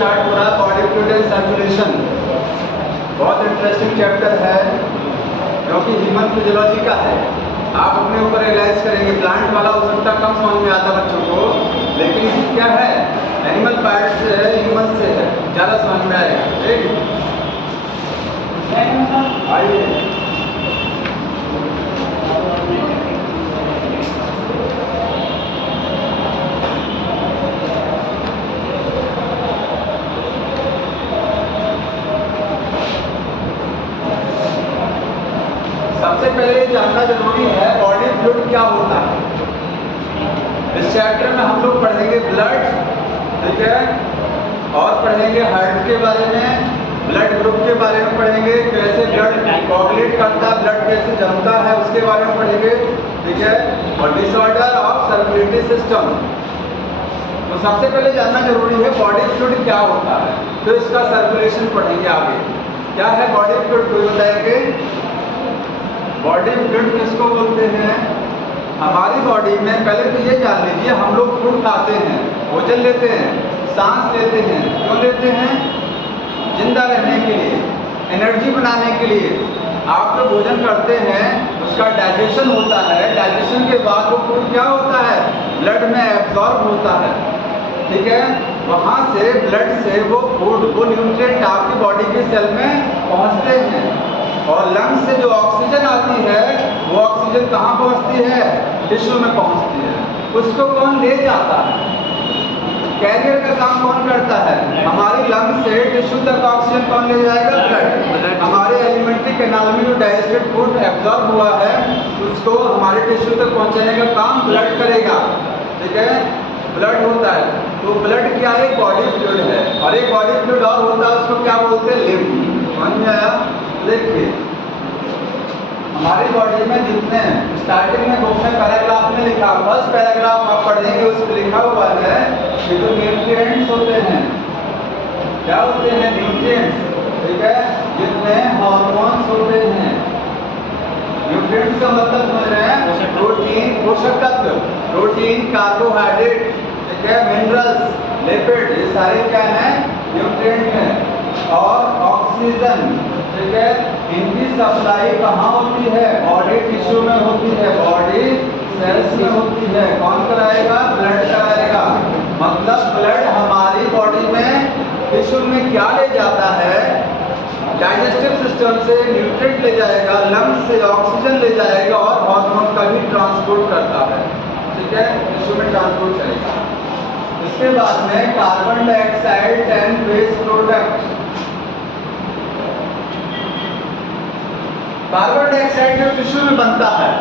Start हो रहा है बॉडी फ्लूइड एंड सर्कुलेशन। बहुत इंटरेस्टिंग चैप्टर है क्योंकि ह्यूमन फिजियोलॉजी का है। आप अपने ऊपर रियलाइज करेंगे, प्लांट वाला हो सकता कम समझ में आता बच्चों को, लेकिन ये क्या है, एनिमल पार्ट से है, ह्यूमन से है, ज़्यादा समझ में आएगा। ठीक, आइए सबसे पहले जानना जरूरी है बॉडी फ्लूइड क्या होता है। इस चैप्टर में हम लोग पढ़ेंगे ब्लड, ठीक है, और पढ़ेंगे हार्ट के बारे में, ब्लड ग्रुप के बारे में पढ़ेंगे, कैसे ब्लड कोगुलेट करता है, ब्लड कैसे जमता है उसके बारे में पढ़ेंगे, ठीक है, और डिसऑर्डर ऑफ सर्कुलेटरी सिस्टम। तो सबसे पहले जानना जरूरी है बॉडी फ्लूइड क्या होता है, तो इसका सर्कुलेशन पढ़ेंगे आगे। क्या है बॉडी फ्लूइड, कोई बताएंगे? बॉडी फ्लूइड किसको बोलते हैं? हमारी बॉडी में पहले तो ये जान लीजिए, हम लोग फूड खाते हैं, भोजन लेते हैं, सांस लेते हैं, क्यों लेते हैं? जिंदा रहने के लिए, एनर्जी बनाने के लिए। आप जो भोजन करते हैं उसका डाइजेशन होता है, डाइजेशन के बाद वो फूड क्या होता है, ब्लड में एब्जॉर्ब होता है, ठीक है, वहाँ से ब्लड से वो फूड, वो न्यूट्रिएंट आपकी बॉडी के सेल में पहुँचते हैं, और लंग्स से जो ऑक्सीजन आती है वो ऑक्सीजन कहाँ पहुँचती है, टिश्यू में पहुँचती है। उसको कौन ले जाता है? कैरियर का काम कौन करता है? हमारी लंग्स से टिश्यू तक ऑक्सीजन कौन ले जाएगा? ब्लड। हमारे एलिमेंट्री कैनाल में जो डाइजेस्टेड फूड एब्जॉर्ब हुआ है उसको हमारे टिश्यू तक पहुँचाने का काम ब्लड करेगा, ठीक है, ब्लड होता है। तो ब्लड क्या है? बॉडी फ्लूइड है। और एक बॉडी फ्लूइड और होता है, उसको क्या बोलते हैं? लिम्फ। समझ में आया? देखिए हमारी बॉडी में जितने स्टार्टिंग में बुक में पैराग्राफ में लिखा, फर्स्ट पैराग्राफ आप पढ़ेंगे उसमें लिखा हुआ है कि जो न्यूट्रिएंट्स होते हैं, क्या होते हैं? न्यूट्रिएंट्स, ठीक है, जितने हार्मोन्स होते हैं। न्यूट्रिएंट्स का मतलब समझ रहे हैं? प्रोटीन, पोषक तत्व, प्रोटीन, कार्बोहाइड्रेट, ठीक है, मिनरल्स, लिपिड, ये सारे क्या हैं? न्यूट्रिएंट हैं। और ऑक्सीजन, ठीक है, इनकी सप्लाई कहाँ होती है? बॉडी टिश्यू में होती है, बॉडी सेल्स में होती है। कौन कराएगा? ब्लड कराएगा। मतलब ब्लड हमारी बॉडी में टिश्यू में क्या ले जाता है? डाइजेस्टिव सिस्टम से न्यूट्रिएंट ले जाएगा, लंग्स से ऑक्सीजन ले जाएगा, और हार्मोन का भी ट्रांसपोर्ट करता है, ठीक है, टिश्यू में ट्रांसपोर्ट करेगा। इसके बाद में carbon dioxide and waste product. Carbon dioxide जो टिश्यू में बनता है,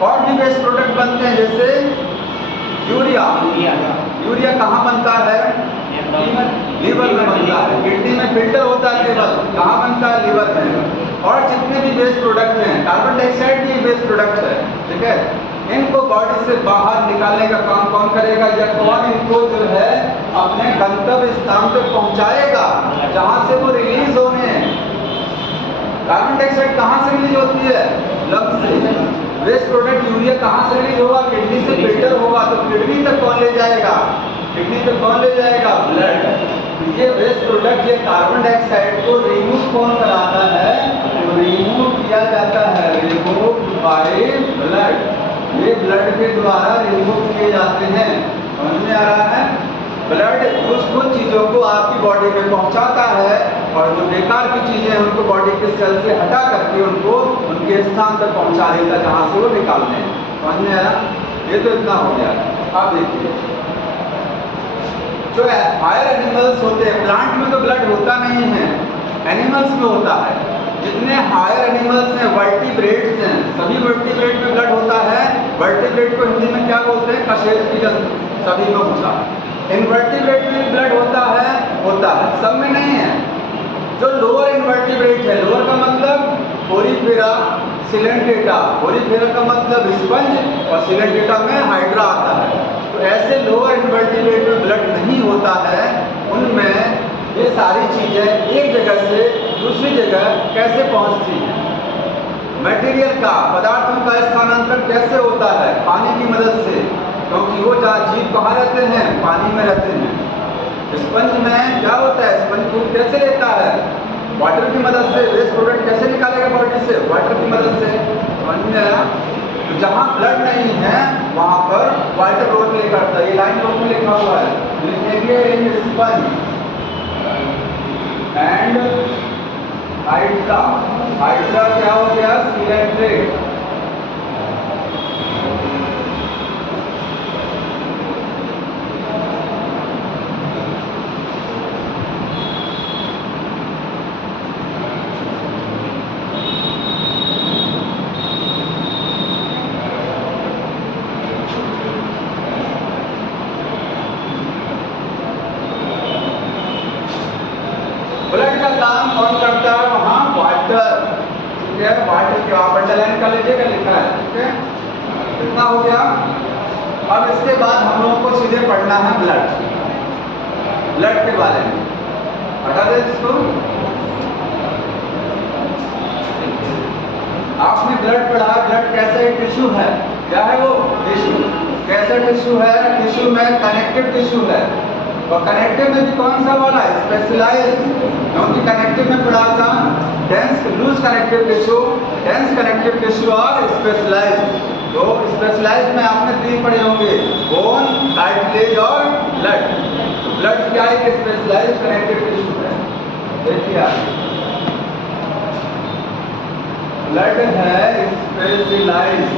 और भी वेस्ट प्रोडक्ट बनते हैं, जैसे यूरिया। यूरिया कहाँ बनता है? लीवर में बनता है। किडनी में फिल्टर होता है केवल, कहाँ बनता है? लीवर में। और जितने भी वेस्ट प्रोडक्ट हैं, कार्बन डाइऑक्साइड भी वेस्ट प्रोडक्ट है, ठीक है, इनको बॉडी से बाहर निकालने का काम कौन करेगा? या कौन इनको जो है अपने गंतव्य स्थान तक पहुंचाएगा जहां से वो रिलीज होने हैं। कार्बन डाइऑक्साइड कहाँ से रिलीज होती है? लंग्स से। वेस्ट प्रोडक्ट यूरिया कहाँ से रिलीज होगा? किडनी से फिल्टर होगा, तो किडनी तक कौन ले जाएगा? किडनी तक कौन ले जाएगा? ब्लड। ये वेस्ट प्रोडक्ट, ये कार्बन डाइऑक्साइड को रिमूव कौन कराता है? तो रिमूव किया जाता है, रिमूव बाय ब्लड। ये ब्लड के द्वारा रिमूव किए जाते हैं। समझ में आ रहा है? ब्लड कुछ चीज़ों को आपकी बॉडी में पहुंचाता है, और जो बेकार की चीज़ें हैं उनको बॉडी के सेल से हटा करके उनको उनके स्थान तक पहुंचा देता है जहाँ से वो निकालते हैं। समझ में आया? ये तो इतना हो गया। अब देखिए जो हायर एनिमल्स होते हैं, प्लांट में तो ब्लड होता नहीं है, एनिमल्स में होता है। जितने हायर एनिमल्स हैं, वर्टिब्रेट्स हैं, सभी वर्टिब्रेट में ब्लड होता है। वर्टिब्रेट को हिंदी में क्या बोलते हैं? कशेरुकी जंतु, सभी में होता है। इनवर्टिब्रेट में भी ब्लड होता है, सब में नहीं है। जो लोअर इनवर्टिब्रेट है, लोअर का मतलब कोरीफेरा, सिलेंटेटा, कोरीफेरा का मतलब स्पंज, और सिलेंटेटा में हाइड्रा आता है। तो ऐसे लोअर इनवर्टिब्रेट में ब्लड नहीं होता है, उनमें ये सारी चीज़ें एक जगह से दूसरी जगह कैसे पहुंचती हैं? मटेरियल का, पदार्थों का स्थानांतरण कैसे होता है? पानी की मदद से, क्योंकि वो जीव कहाँ रहते हैं? पानी में रहते हैं। स्पंज में क्या होता है, स्पंज दूध कैसे लेता है, वाटर की मदद से। वेस्ट प्रोडक्ट कैसे निकालेगा बॉडी से, वाटर की मदद से। समझ में आया? तो जहाँ ब्लड नहीं है वहाँ पर वाटर रोल प्ले करता है। ये लाइन रोल में लिखा हुआ है, लिखेंगे इन स्पंज एंड हाइड्रा। हाइड्रा क्या हो गया, सिलेंड्रेट। ब्लड का काम कौन करता है, वहाँ वाटर। ठीक है, वाटर के आप अंडरलाइन कर लीजिएगा, लिखा है। ठीक है, कितना हो गया। अब इसके बाद हम लोगों को सीधे पढ़ना है ब्लड, ब्लड के बारे में। हटा दे इसको। आपने ब्लड पढ़ा, ब्लड कैसा एक टिश्यू है, क्या है वो टिश्यू। कैसा टिश्यू है, टिश्यू में कनेक्टिव टिश्यू है। और कनेक्टिव में भी कौन सा वाला है, स्पेशलाइज्ड। क्योंकि कनेक्टिव में पढ़ा था dense loose connective tissue, dense connective tissue और स्पेशलाइज्ड। तो स्पेशलाइज्ड में आपने 3 पढ़े होंगे, बोन, कार्टिलेज और ब्लड। तो ब्लड क्या है, एक स्पेशलाइज्ड कनेक्टिव टिश्यू है। देखिए ब्लड है स्पेशलाइज्ड।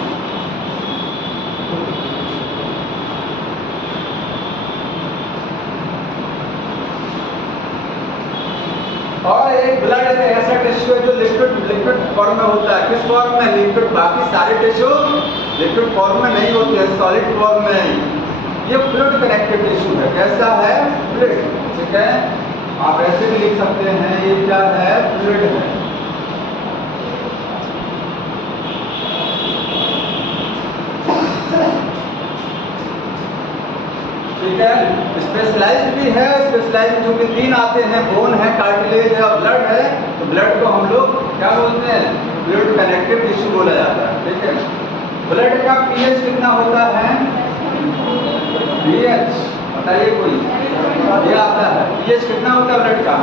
और एक ब्लड है ऐसा टिश्यू है जो लिक्विड फॉर्म में होता है। किस फॉर्म में, लिक्विड। बाकी सारे टिश्यू लिक्विड फॉर्म में नहीं होते हैं, सॉलिड फॉर्म में। ये फ्लूइड कनेक्टिव टिश्यू है। कैसा है, फ्लूइड। ठीक है, आप ऐसे भी लिख सकते हैं, ये क्या है, फ्लूइड है। ठीक है, स्पेशलाइज्ड भी है। स्पेशलाइज्ड जो कि 3 आते हैं, बोन है, कार्टिलेज है और ब्लड है। तो ब्लड को हम लोग क्या बोलते हैं, फ्लूइड कनेक्टिव टिश्यू बोला जाता है। ठीक है, ब्लड का पीएच कितना होता है, पीएच बताइए कोई, ये आता है पीएच कितना होता है ब्लड का,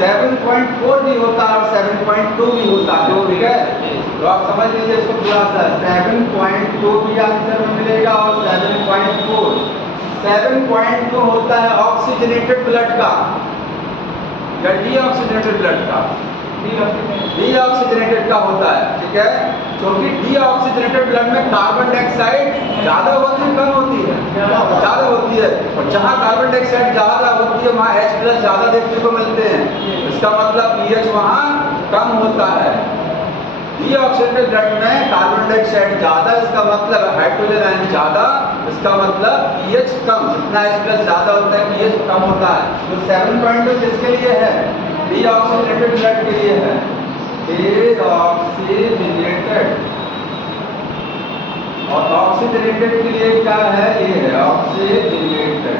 7.4 भी होता है और 7.2 भी होता है। ठीक है, तो आप समझ लीजिए इसको थोड़ा सा, 7.2 भी आंसर में मिलेगा और 7.4। 7.2 होता है ऑक्सीजनेटेड ब्लड का या डीऑक्सीजनेटेड ब्लड का, डीऑक्सीजनेटेड का होता है। ठीक है, क्योंकि डीऑक्सीजनेटेड ब्लड में कार्बन डाइऑक्साइड ज्यादा होती है, कम होती है, ज्यादा होती है। और जहाँ कार्बन डाइऑक्साइड ज्यादा होती है वहाँ H+ ज्यादा देखने को मिलते हैं। इसका मतलब पीएच वहाँ कम होता है। डीऑक्सीजनेटेड ब्लड में कार्बन डाइऑक्साइड ज्यादा, इसका मतलब हाइड्रोजन आयन ज्यादा, इसका मतलब पीएच कम। जितना H+ ज्यादा होता है पीएच कम होता है। तो 7.2 किसके लिए है, डीऑक्सीजनेटेड ब्लड के लिए है, डीऑक्सीजनेटेड। और ऑक्सीजनेटेड के लिए क्या है, ये है ऑक्सीजनेटेड।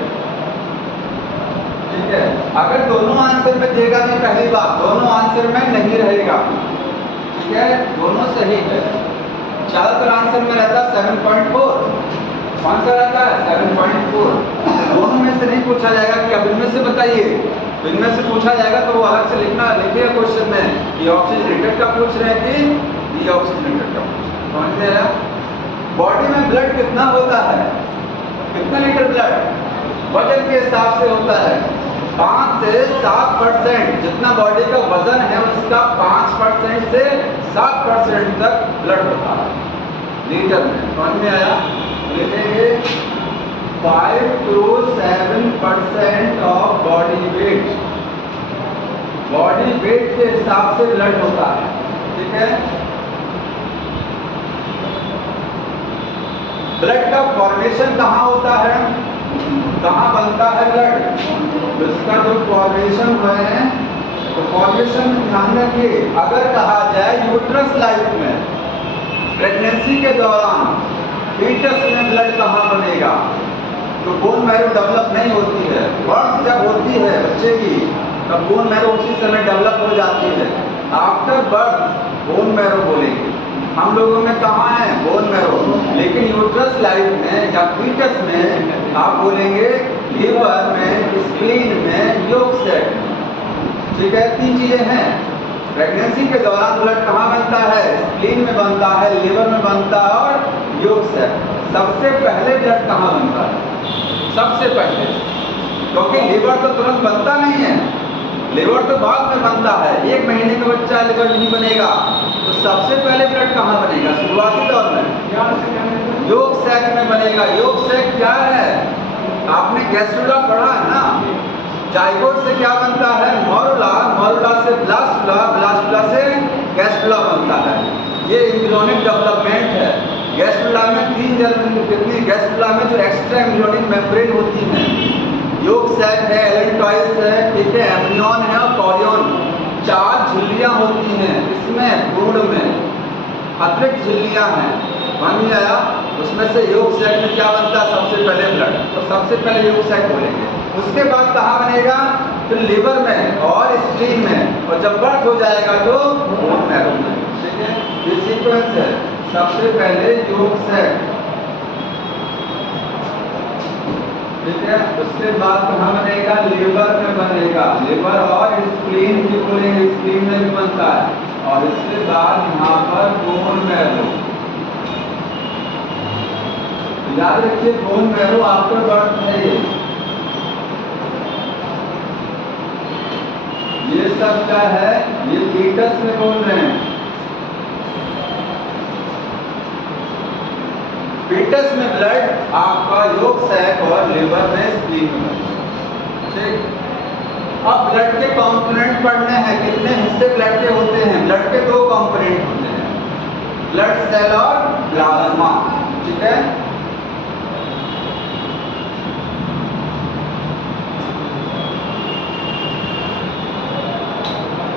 ठीक है, अगर दोनों आंसर में देगा नहीं, पहली बात दोनों आंसर में नहीं रहेगा। ठीक है, दोनों सही है। ज्यादातर आंसर में रहता है 7.4। कौन सा रहता है, 7.4। दोनों में से नहीं पूछा जाएगा कि अब इनमें से बताइए, तो इनमें से पूछा जाएगा तो वो अलग से लिखिएगा क्वेश्चन में कि ऑक्सीजनेटेड का पूछ रहे हैं कि डीऑक्सीजनेटेड का पूछ रहे हैं। समझ में आया। बॉडी में ब्लड कितना होता है, कितना लीटर ब्लड वजन के हिसाब से होता है, 5 से 7%। जितना बॉडी का वजन है उसका 5% से 7% तक ब्लड होता है लीटर में। समझ में आया। लिखेंगे 5 to 7% of body weight, body weight के हिसाब से ब्लड होता है। ठीक है, ब्लड का फॉर्मेशन कहाँ होता है, कहाँ बनता है ब्लड, तो इसका जो फॉर्मेशन है, तो फॉर्मेशन ध्यान रखिए। अगर कहा जाए यूट्रस लाइफ में, प्रेगनेंसी के दौरान फीटस में ब्लड कहाँ बनेगा, तो बोन मैरो डेवलप नहीं होती है। बर्थ जब होती है बच्चे की तब बोन मैरो उसी समय डेवलप हो जाती है। आफ्टर बर्थ बोन मैरो बोलेंगे। हम लोगों में कहाँ है बोन मैरो, लेकिन यूट्रस लाइफ में या फीटस में आप बोलेंगे लीवर में, स्प्लीन में, योग सेक में। ठीक है, 3 चीजें हैं। प्रेगनेंसी के दौरान ब्लड कहाँ बनता है? स्प्लीन में बनता है, लीवर में बनता है और योग सेक। सबसे पहले ब्लड कहाँ बनता है? सबसे पहले, क्योंकि लीवर तो तुरंत बनता नहीं है, लीवर तो बाद में बनता है। 1 महीने का बच्चा लीवर नहीं बनेगा, तो सबसे पहले ब्लड कहाँ बनेगा? शुरुआती दौर में योग सैक में बनेगा। योग सैक क्या है? आपने गैस्ट्रुला पढ़ा है ना? जाइगोट से क्या बनता है? मोरुला, मोरुला से ब्लास्टुला, ब्लास्टुला से गैस्ट्रुला बनता है। ये एम्ब्रियोनिक डेवलपमेंट है। गैस्ट्रुला में 3 कितनी गैस्ट्रुला में जो एक्स्ट्रा एम्ब्रियोनिक मेम्ब्रेन होती है, योग सैक है, एलेंटॉइस है, ठीक है, एम्ब्रियोन है और कॉरियन, 4 झिल्लियां होती हैं इसमें, भ्रूण में अतिरिक्त झिल्लियां हैं। मान लिया, उसमें से योग सैक में क्या बनता है? सबसे पहले ब्लड। तो सबसे पहले योग सैक बोलेंगे। उसके बाद कहाँ बनेगा? फिर लीवर में और स्प्लीन में, और जब बर्थ हो जाएगा तो बोन मैरो में। ठीक है, ये सीक्वेंस है। सबसे पहले योग सैक, ठीक है, उसके बाद कहाँ बनेगा? लीवर में बनेगा। लीवर और स्प्लीन भी बोलेंगे, स्प्लीन में भी बनता है। और इसके बाद यहाँ पर बोन मैरो। याद रखिए, बोन मैरो आफ्टर बर्थ है। ये सब क्या है? ये फीटस में बोल रहे हैं। फीटस में ब्लड आपका योग सैक और लीवर में, स्प्लीन में। ठीक, अब ब्लड के कंपोनेंट पढ़ने हैं। कितने हिस्से ब्लड के होते हैं? ब्लड के 2 कंपोनेंट होते हैं, ब्लड सेल और प्लाज्मा। ठीक है,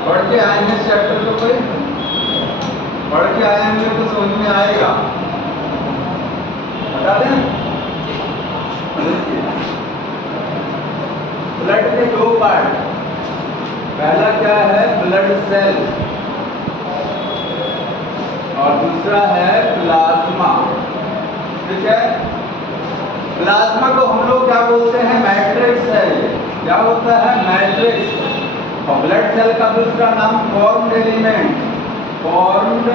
पढ़ के आएंगे इस चैप्टर को, कोई पढ़ के आएंगे तो समझ में आएगा। बता दें, ब्लड के 2 पार्ट। पहला क्या है? ब्लड सेल, और दूसरा है प्लाज्मा। ठीक है, प्लाज्मा को हम लोग क्या बोलते हैं? मैट्रिक्स है। क्या होता है? मैट्रिक्स। और ब्लड सेल का दूसरा नाम फॉर्म्ड एलिमेंट, फॉर्म्ड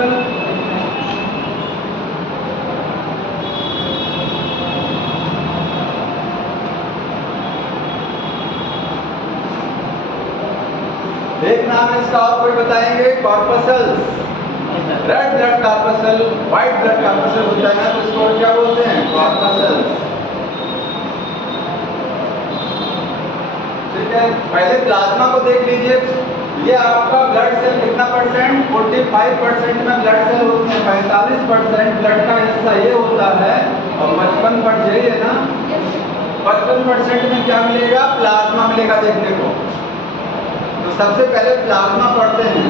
एक नाम इसका और कोई बताएंगे? Corpuscles. Red blood corpuscle, white blood corpuscle होता है ना, तो इसको क्या बोलते हैं? कॉर्पसल्स। ठीक है, पहले प्लाज्मा को देख लीजिए। ये आपका ब्लड सेल कितना परसेंट? 45% में ब्लड सेल होते हैं। 45% ब्लड का हिस्सा ये होता है, और 55% यही है ना, 55% में क्या मिलेगा? प्लाज्मा मिलेगा देखने को। तो सबसे पहले प्लाज्मा पढ़ते हैं।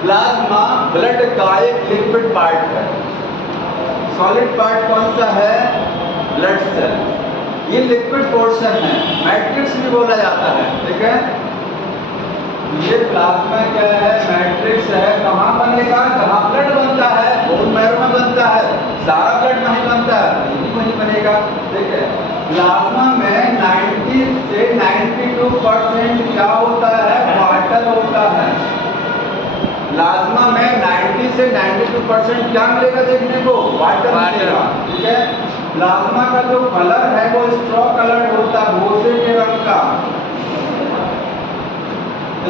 प्लाज्मा ब्लड का एक लिक्विड पार्ट है। सॉलिड पार्ट कौन सा है? Blood cell. ये लिक्विड पोर्शन है, मैट्रिक्स भी बोला जाता है। ठीक है, ये प्लाज्मा क्या है? मैट्रिक्स है। कहाँ बनेगा? जहाँ ब्लड बनता है, बोन मैरो में बनता है। सारा ब्लड वहीं बनता है, वहीं बनेगा। ठीक है, प्लाज्मा में 90 से 92% क्या होता है? वाटर होता है। प्लाज्मा में 90 से 92% क्या मिलेगा देखने को? वाटर मिलेगा। ठीक है, प्लाज्मा का जो कलर है वो स्ट्रॉ कलर होता है, भूसे के रंग का,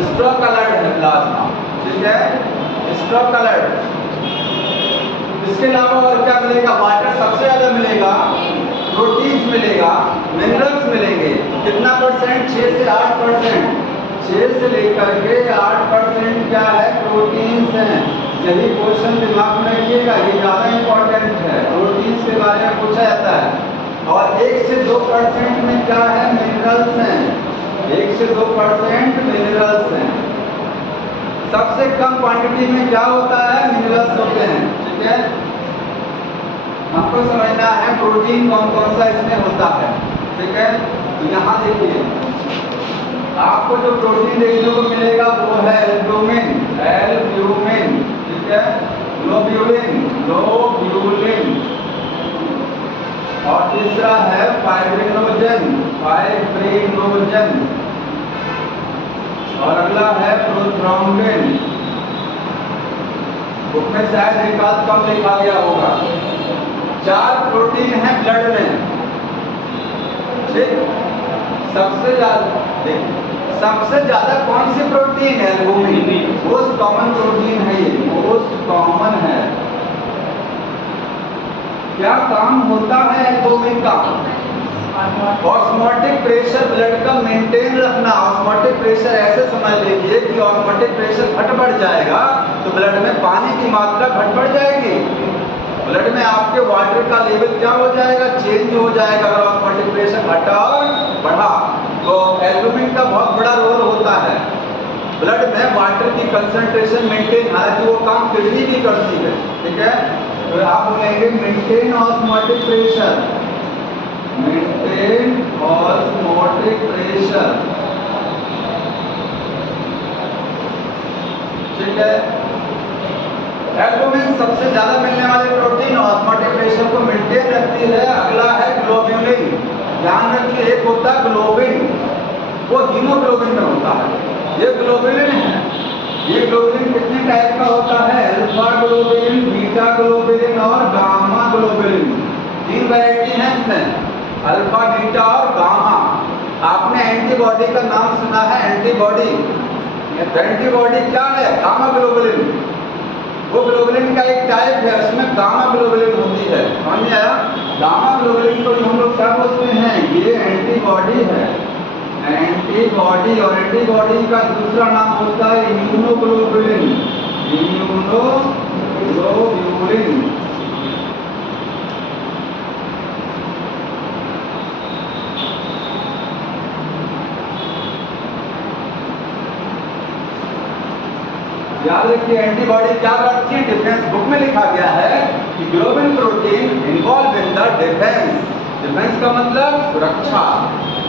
स्ट्रॉ कलर्ड है प्लाज्मा। ठीक है, स्ट्रॉ कलर्ड। इसके अलावा और क्या मिलेगा? वाटर सबसे ज्यादा मिलेगा, प्रोटीन्स मिलेगा, मिनरल्स मिलेंगे। कितना परसेंट? 6 से 8%। 6 से लेकर के 8% क्या है? प्रोटीन्स हैं। यही क्वेश्चन दिमाग में रखिएगा, ये ज़्यादा इंपॉर्टेंट है। प्रोटीन्स के बारे में पूछा जाता है। और 1 से 2% में क्या है? मिनरल्स हैं। 1 से 2% मिनरल्स हैं। सबसे कम क्वांटिटी में क्या होता है? मिनरल्स होते हैं। ठीक है, हमको समझना है प्रोटीन कौन कौन सा इसमें होता है। ठीक है, तो यहाँ देखिए आपको जो प्रोटीन देखने को मिलेगा वो है एल्ब्यूमिन, एल्ब्यूमिन, ठीक है, ग्लोब्यूलिन, ग्लोब्यूलिन, और तीसरा है फाइब्रिनोजन, फाइब्रिनोजन, और अगला है प्रोथ्रोम्बिन। बुक में शायद एक आध कम लिखा गया होगा। 4 प्रोटीन है ब्लड में, ठीक। सबसे ज्यादा कौन सी प्रोटीन है? एल्बुमिन, मोस्ट कॉमन प्रोटीन है ये, मोस्ट कॉमन है। क्या काम होता है एल्बुमिन का? ऑस्मोटिक प्रेशर ब्लड का मेंटेन रखना। ऑस्मोटिक प्रेशर ऐसे समझ लीजिए कि ऑस्मोटिक प्रेशर घट बढ़ जाएगा तो ब्लड में पानी की मात्रा घट बढ़ जाएगी, ब्लड में आपके वाटर का लेवल क्या हो जाएगा? चेंज हो जाएगा। अगर ऑस्मोटिक प्रेशर घटा और बढ़ा तो एल्बुमिन का बहुत बड़ा रोल होता है ब्लड में वाटर की कंसंट्रेशन मेंटेन, हालांकि वो काम किडनी भी करती है, ठीक है। तो आप बोलेंगे maintain osmotic pressure, maintain osmotic pressure, ठीक है। एल्बुमिन सबसे ज्यादा मिलने वाली प्रोटीन, ऑस्मोटिक प्रेशर को मेंटेन रखती है। अगला है ग्लोब्यूलिन, ध्यान रखिए, एक होता है ग्लोबिन, वो हीमोग्लोबिन में होता है, ये ग्लोब्यूलिन है। ये ग्लोब्यूलिन कितने टाइप का होता है? अल्फा ग्लोब्यूलिन, बीटा ग्लोब्यूलिन और गामा ग्लोब्यूलिन, 3 वैरायटी है इसमें, अल्फा, बीटा और गामा। आपने एंटीबॉडी का नाम सुना है? एंटीबॉडी, एंटीबॉडी क्या है? गामा ग्लोब्यूलिन, वो ग्लोबुलिन का एक टाइप है, उसमें गामा ग्लोबुलिन होती है, समझ में आया? गामा ग्लोबुलिन को हम लोग क्या बोलते हैं? ये एंटीबॉडी है, एंटीबॉडी। और एंटीबॉडी का दूसरा नाम होता है इम्यूनोग्लोबुलिन, इम्यूनोग्लोबुलिन। याद रखिए एंटीबॉडी क्या करती है? डिफेंस। बुक में लिखा गया है कि globin protein involve in the defence. Defence का मतलब सुरक्षा।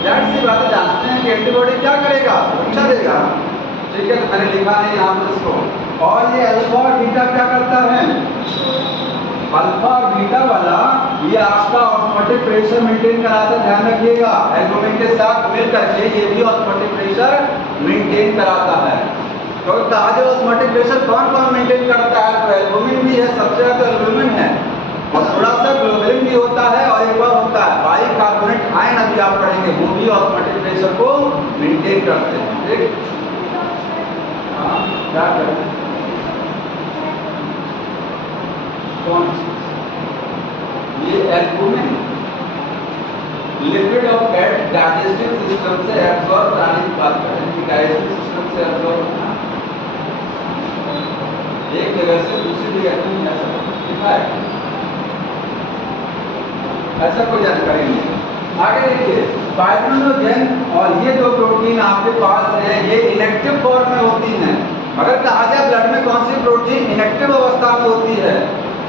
जाहिर सी बात जानते हैं कि एंटीबॉडी क्या करेगा? सुरक्षा देगा, ठीक है। तो मैंने लिखा है यहाँ पर इसको। और ये अल्फा और बीटा क्या करता है? अल्फा और बीटा वाला ये आपका ऑस्मोटिक प्रेशर मेंटेन कराता है, ध्यान रखिएगा। एल्बुमिन के साथ मिल करके ये भी ऑस्मोटिक प्रेशर मेंटेन कराता है। तो आज ऑस्मोटिक प्रेशर कौन कौन मेंटेन करता है? तो एल्बुमिन भी है, सबसे ज्यादा एल्बुमिन है, और थोड़ा सा ग्लोबुलिन भी होता है, और एक बार होता है बाइकार्बोनेट आयन, अभी आप पढ़ेंगे, वो भी ऑस्मोटिक प्रेशर को मेंटेन करते हैं, ठीक। हाँ, क्या करते हैं? कौन? ये albumin lipid of fat digestive system से एब्जॉर्ब कराने की बात करें कि डाइजेस्टिव सिस्टम से एब्जॉर्ब करना, एक जगह से दूसरी जगह नहीं जा सकता है, ऐसा कोई जानकारी नहीं। आगे देखिए फाइब्रिनोजन, और ये जो प्रोटीन आपके पास है ये इनएक्टिव फॉर्म में होती है। अगर कहा जाए ब्लड में कौन सी प्रोटीन इनएक्टिव अवस्था में होती है?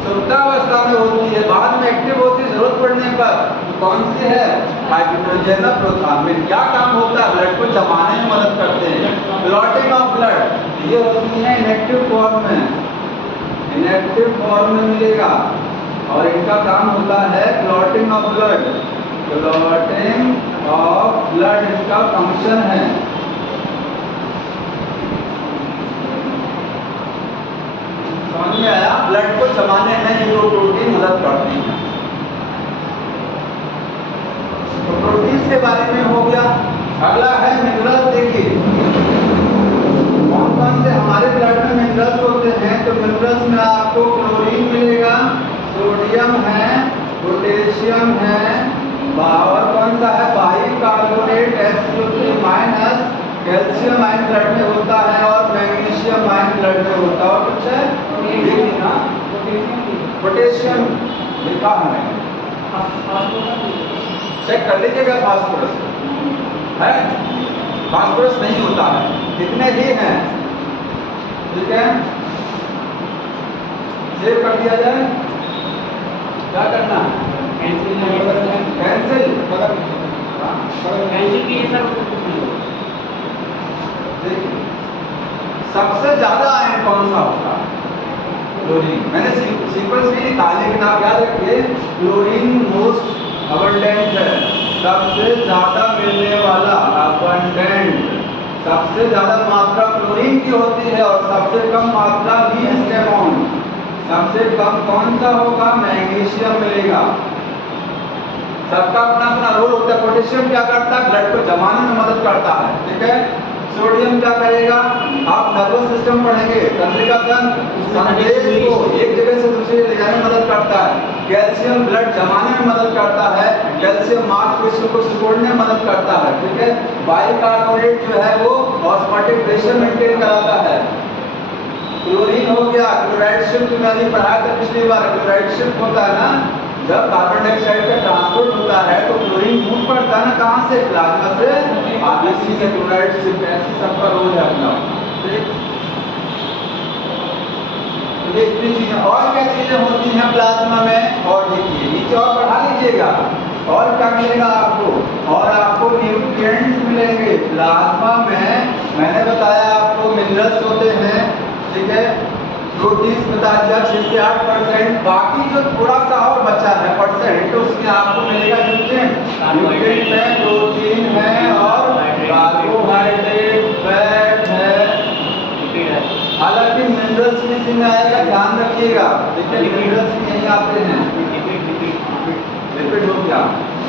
सुप्तावस्था में होती है, बाद में एक्टिव होती है जरूरत पड़ने पर, तो कौन सी है? फाइब्रिनोजन और प्रोथ्रोम्बिन। क्या काम होता है? ब्लड को जमाने में मदद करते हैं, क्लॉटिंग ऑफ ब्लड। ये होती है इनएक्टिव फॉर्म में, इनएक्टिव फॉर्म में मिलेगा, और इनका काम होता है clotting of blood, clotting of blood इसका फंक्शन है। समझ में आया? ब्लड को जमाने में ये दो प्रोटीन मदद करती है। तो प्रोटीन के बारे में हो गया। अगला है मिनरल्स। देखिए कौन कौन से हमारे ब्लड में मिनरल्स होते हैं? तो मिनरल्स में आपको क्लोरीन मिलेगा, सोडियम है, पोटेशियम है, और कौन सा है? Bicarbonate H2O3-, calcium ion blood में होता है, और मैग्नीशियम आयन ब्लड में होता है। और कुछ है ना? पोटेशियम लिखा है, चेक कर लीजिएगा। फास्फोरस है, फास्फोरस नहीं होता है, कितने भी हैं, ठीक है। सेव कर दिया जाए, क्या करना है? कैंसिल, कैंसिल की सर सबसे ज्यादा आयन कौन सा होता है? क्लोरीन। मैंने सीक्वेंस नहीं लिखा लेकिन आप याद रखिए क्लोरीन मोस्ट अबंडेंट है, सबसे ज्यादा मिलने वाला, अबंडेंट, सबसे ज्यादा मात्रा क्लोरीन की होती है और सबसे कम मात्रा लीस्ट अमाउंट, सबसे कम कौन सा होगा? मैग्नीशियम मिलेगा। सबका अपना अपना रोल होता है। पोटेशियम क्या करता है? ब्लड को जमाने में मदद करता है, ठीक है। सोडियम क्या करेगा? आप नर्वस सिस्टम पढ़ेंगे, तंत्रिका तंत्र संदेश को एक जगह से दूसरी ले जाने में मदद करता है। कैल्शियम ब्लड जमाने में मदद करता है, कैल्शियम मांसपेशियों को सिकोड़ने में मदद करता है, ठीक है। बाइकार्बोनेट जो है वो ऑस्मोटिक प्रेशर मेंटेन कराता है। क्लोरीन हो गया, क्लोराइड शिफ्ट मैंने पढ़ाया था पिछली बार। क्लोराइड शिफ्ट होता है ना, जब कार्बन डाइऑक्साइड का ट्रांसपोर्ट होता है तो क्लोरीन मूव करता है ना, कहाँ से? प्लाज्मा से आरबीसी से क्लोराइड शिफ्ट, ऐसी सबका रोल है अपना, ठीक। ये इतनी चीजें, और क्या चीजें होती हैं प्लाज्मा में? और देखिए नीचे और पढ़ा लीजिएगा, और क्या मिलेगा आपको? और आपको न्यूट्रिएंट्स मिलेंगे प्लाज्मा में। मैंने बताया आपको मिनरल्स होते हैं, ठीक है। प्रोटीन्स बता दिया 6 से 8%, बाकी जो थोड़ा सा और बचा है परसेंट तो उसमें आपको मिलेगा न्यूट्रिएंट। न्यूट्रिएंट में प्रोटीन है और कार्बोहाइड्रेट, फैट है, हालांकि मिनरल्स भी इसमें आएगा, ध्यान रखिएगा, ठीक है। मिनरल्स भी यहीं आते हैं, लिपिड हो गया।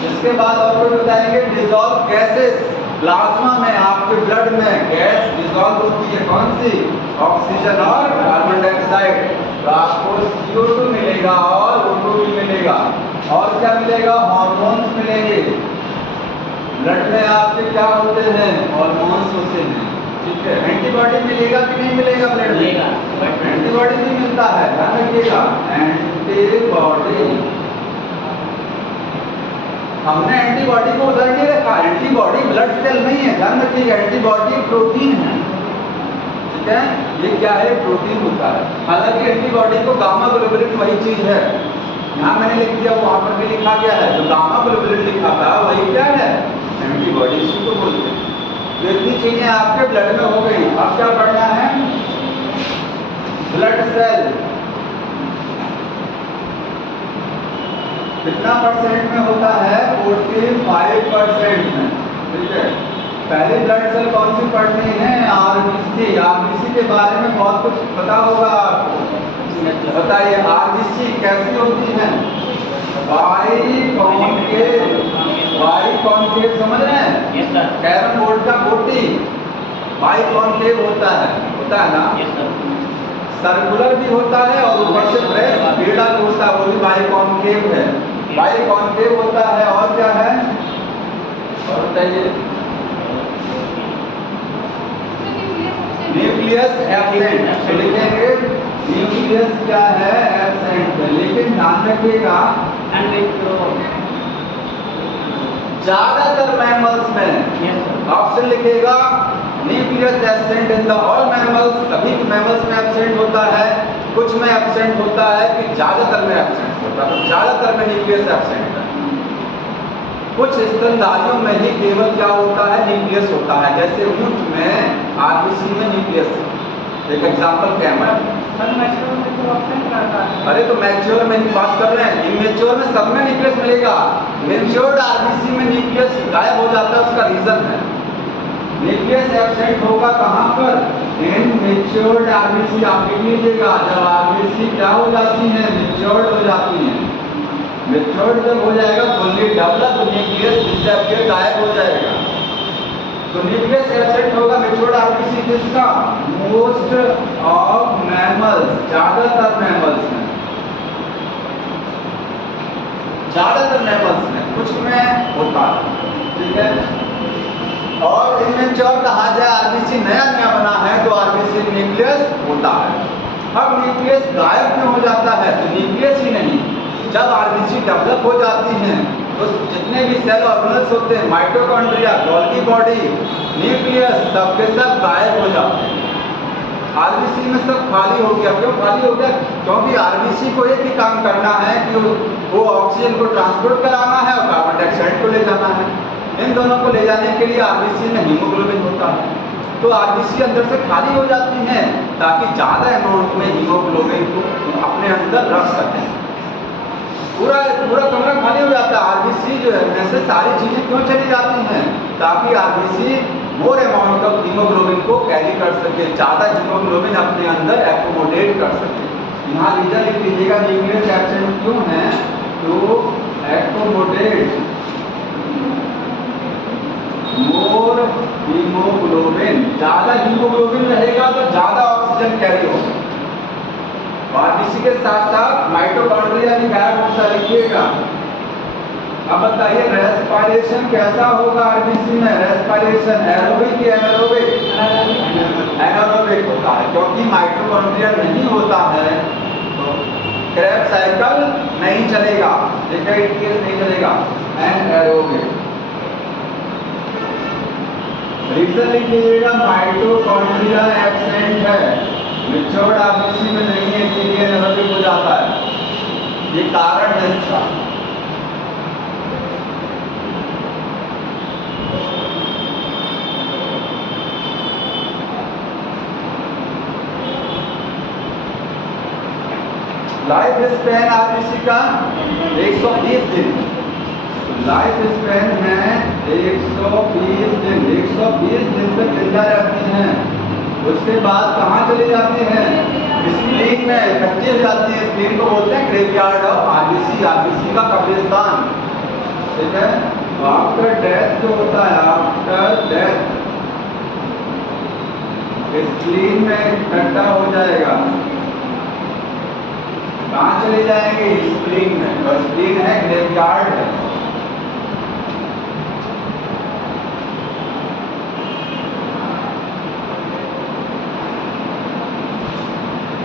इसके बाद और कोई बताएंगे? Dissolve gases. प्लाज्मा में आपके ब्लड में गैस डिसॉल्व होती है, कौन सी? ऑक्सीजन और कार्बन डाइऑक्साइड। तो आपको CO2 मिलेगा और O2 भी मिलेगा। और क्या मिलेगा? हार्मोन्स मिलेंगे। ब्लड में आपके क्या होते हैं? हार्मोन्स होते हैं, ठीक है। एंटीबॉडी मिलेगा कि नहीं मिलेगा? ब्लड में एंटीबॉडी भी मिलता है, ध्यान रखिएगा। एंटीबॉडी, हमने एंटीबॉडी को उधर नहीं रखा, एंटीबॉडी ब्लड सेल नहीं है, ध्यान रखिएगा। एंटीबॉडी प्रोटीन है, ठीक है। ये क्या है? प्रोटीन होता है। हालांकि एंटीबॉडी को गामा ग्लोबुलिन वही चीज है, यहाँ मैंने लिख दिया, वहां पर भी लिखा गया है। तो गामा ग्लोबुलिन लिखा था वही क्या है? एंटीबॉडी, इसी को बोलते हैं। तो इतनी चीजें आपके ब्लड में हो गई। अब क्या पढ़ना है? ब्लड सेल कितना परसेंट में होता है? 45% में, ठीक है। पहले ब्लड सेल कौन सी पढ़नी है? आरबीसी। आरबीसी के बारे में बहुत कुछ पता होगा आपको, बताइए आरबीसी कैसी होती है? बाइकॉन्केव, समझ रहे हैं? कैरम बोर्ड का गोटी बाइकॉन्केव होता है ना? सर्कुलर भी होता है और ऊपर से प्रेस पेड़ा भी होता है, वो भी बाइकॉन्केव है। बाइकॉन्केव होता है। और क्या है? और बताइए। न्यूक्लियस एब्सेंट, तो लिखेंगे न्यूक्लियस क्या है? एब्सेंट। लेकिन ध्यान रखिएगा ज्यादातर मैमल्स में ऑप्शन लिखेगा nucleus absent in the all mammals. सभी मैमल्स में एब्सेंट होता है, कुछ में एब्सेंट होता है, कि ज्यादातर में एब्सेंट होता है। तो ज्यादातर में न्यूक्लियस एब्सेंट है। कुछ स्तनधारियों में ही केवल क्या होता है? न्यूक्लियस होता है। जैसे ऊंट में, आरबीसी में न्यूक्लियस। एक एग्जांपल क्या है? अरे तो मैच्योर में बात कर रहे हैं, इमेच्योर में सब में न्यूक्लियस मिलेगा। मैच्योर्ड आरबीसी में न्यूक्लियस गायब हो जाता है, उसका रीजन है न्यूक्लियस एब्सेंट होगा कहाँ पर? इन मैच्योर्ड आरबीसी। आप लिख लीजिएगा, जब आरबीसी क्या हो जाती है? मैच्योर्ड हो जाती है। मैच्योर्ड जब हो जाएगा फुल्ली डेवलप, न्यूक्लियस डिसअपियर, गायब हो जाएगा। तो न्यूक्लियस एब्सेंट होगा मैच्योर्ड आरबीसी किसका? मोस्ट ऑफ मैमल्स, ज्यादातर मैमल्स में, ज्यादातर मैमल्स में, कुछ में होता है, ठीक है। और इमेच्योर कहा जाए, आरबीसी नया नया बना है तो आरबीसी न्यूक्लियस होता है। अब न्यूक्लियस गायब क्यों हो जाता है? तो न्यूक्लियस ही नहीं, जब आरबीसी डेवलप हो जाती हैं तो जितने भी सेल ऑर्गेनल्स होते हैं, माइटोकॉन्ड्रिया, गोल्गी बॉडी, न्यूक्लियस, सबके सब गायब हो जाते हैं। आरबीसी में सब खाली हो गया। क्यों खाली हो गया? क्योंकि आरबीसी को एक ही काम करना है कि वो ऑक्सीजन को ट्रांसपोर्ट कराना है और कार्बन डाइऑक्साइड को ले जाना है। इन दोनों को ले जाने के लिए आरबीसी में हीमोग्लोबिन होता है। तो आरबीसी अंदर से खाली हो जाती हैं ताकि ज़्यादा अमाउंट में हीमोग्लोबिन को अपने अंदर रख सकें। पूरा पूरा कमरा खाली हो जाता है, आरबीसी जो है उनमें से सारी चीज़ें क्यों चली जाती हैं? ताकि RBC more amount of haemoglobin को कैरी कर सके, ज़्यादा हीमोग्लोबिन अपने अंदर एकोमोडेट कर सके। यहाँ रीजन लिख लीजिएगा, न्यूक्लियस एब्सेंट क्यों है? टू एकोमोडेट मोर हीमोग्लोबिन, ज़्यादा हीमोग्लोबिन रहेगा तो ज़्यादा ऑक्सीजन कैरी होगा। आरबीसी के साथ साथ माइटोकॉन्ड्रिया भी गायब होता लिखिएगा। अब बताइए रेस्पिरेशन कैसा होगा आरबीसी में? रेस्पिरेशन एरोबिक या एनारोबिक? एनारोबिक होता है, क्योंकि माइटोकॉन्ड्रिया नहीं होता है तो क्रेब्स साइकिल नहीं चलेगा, नहीं चलेगा, एनारोबिक। रीजन लिख लीजिएगा, माइटोकॉन्ड्रिया एब्सेंट है, मैच्योर्ड आरबीसी में नहीं है, इसीलिए एनारोबिक हो जाता है। ये कारण है इसका। लाइफ स्पैन आरबीसी का 120 दिन, लाइफ स्पैन है 120 दिन, 120 दिन तक जिंदा रहती हैं। उसके बाद कहाँ चली जाती हैं? स्प्लीन में इकट्ठी हो जाती है। स्प्लीन को बोलते हैं ग्रेवयार्ड ऑफ आरबीसी, आरबीसी का कब्रिस्तान, ठीक है। आफ्टर डेथ जो होता है, आफ्टर डेथ स्प्लीन में इकट्ठा हो जाएगा। कहाँ चले जाएंगे? स्प्लीन में, और स्प्लीन है ग्रेवयार्ड है।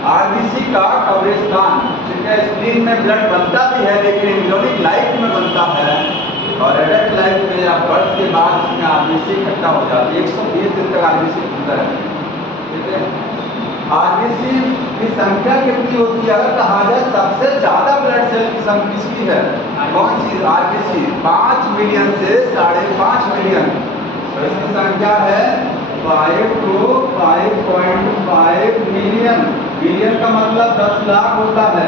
आरबीसी का कब्रिस्तान, ठीक है। स्प्लीन में ब्लड बनता भी है लेकिन एम्ब्रियोनिक लाइफ में बनता है, और एडल्ट लाइफ में या बर्थ के बाद इसमें आरबीसी इकट्ठा हो जाती है। 120 दिन तक आरबीसी जिंदा रहती है, ठीक है। आरबीसी की संख्या कितनी होती है? अगर कहा जाए सबसे ज्यादा ब्लड सेल की संख्या किसकी है? कौन सी? आरबीसी। 5 मिलियन से 5.5 मिलियन, तो इसकी संख्या है 5 to 5.5 मिलियन। मिलियन का मतलब 10 लाख होता है।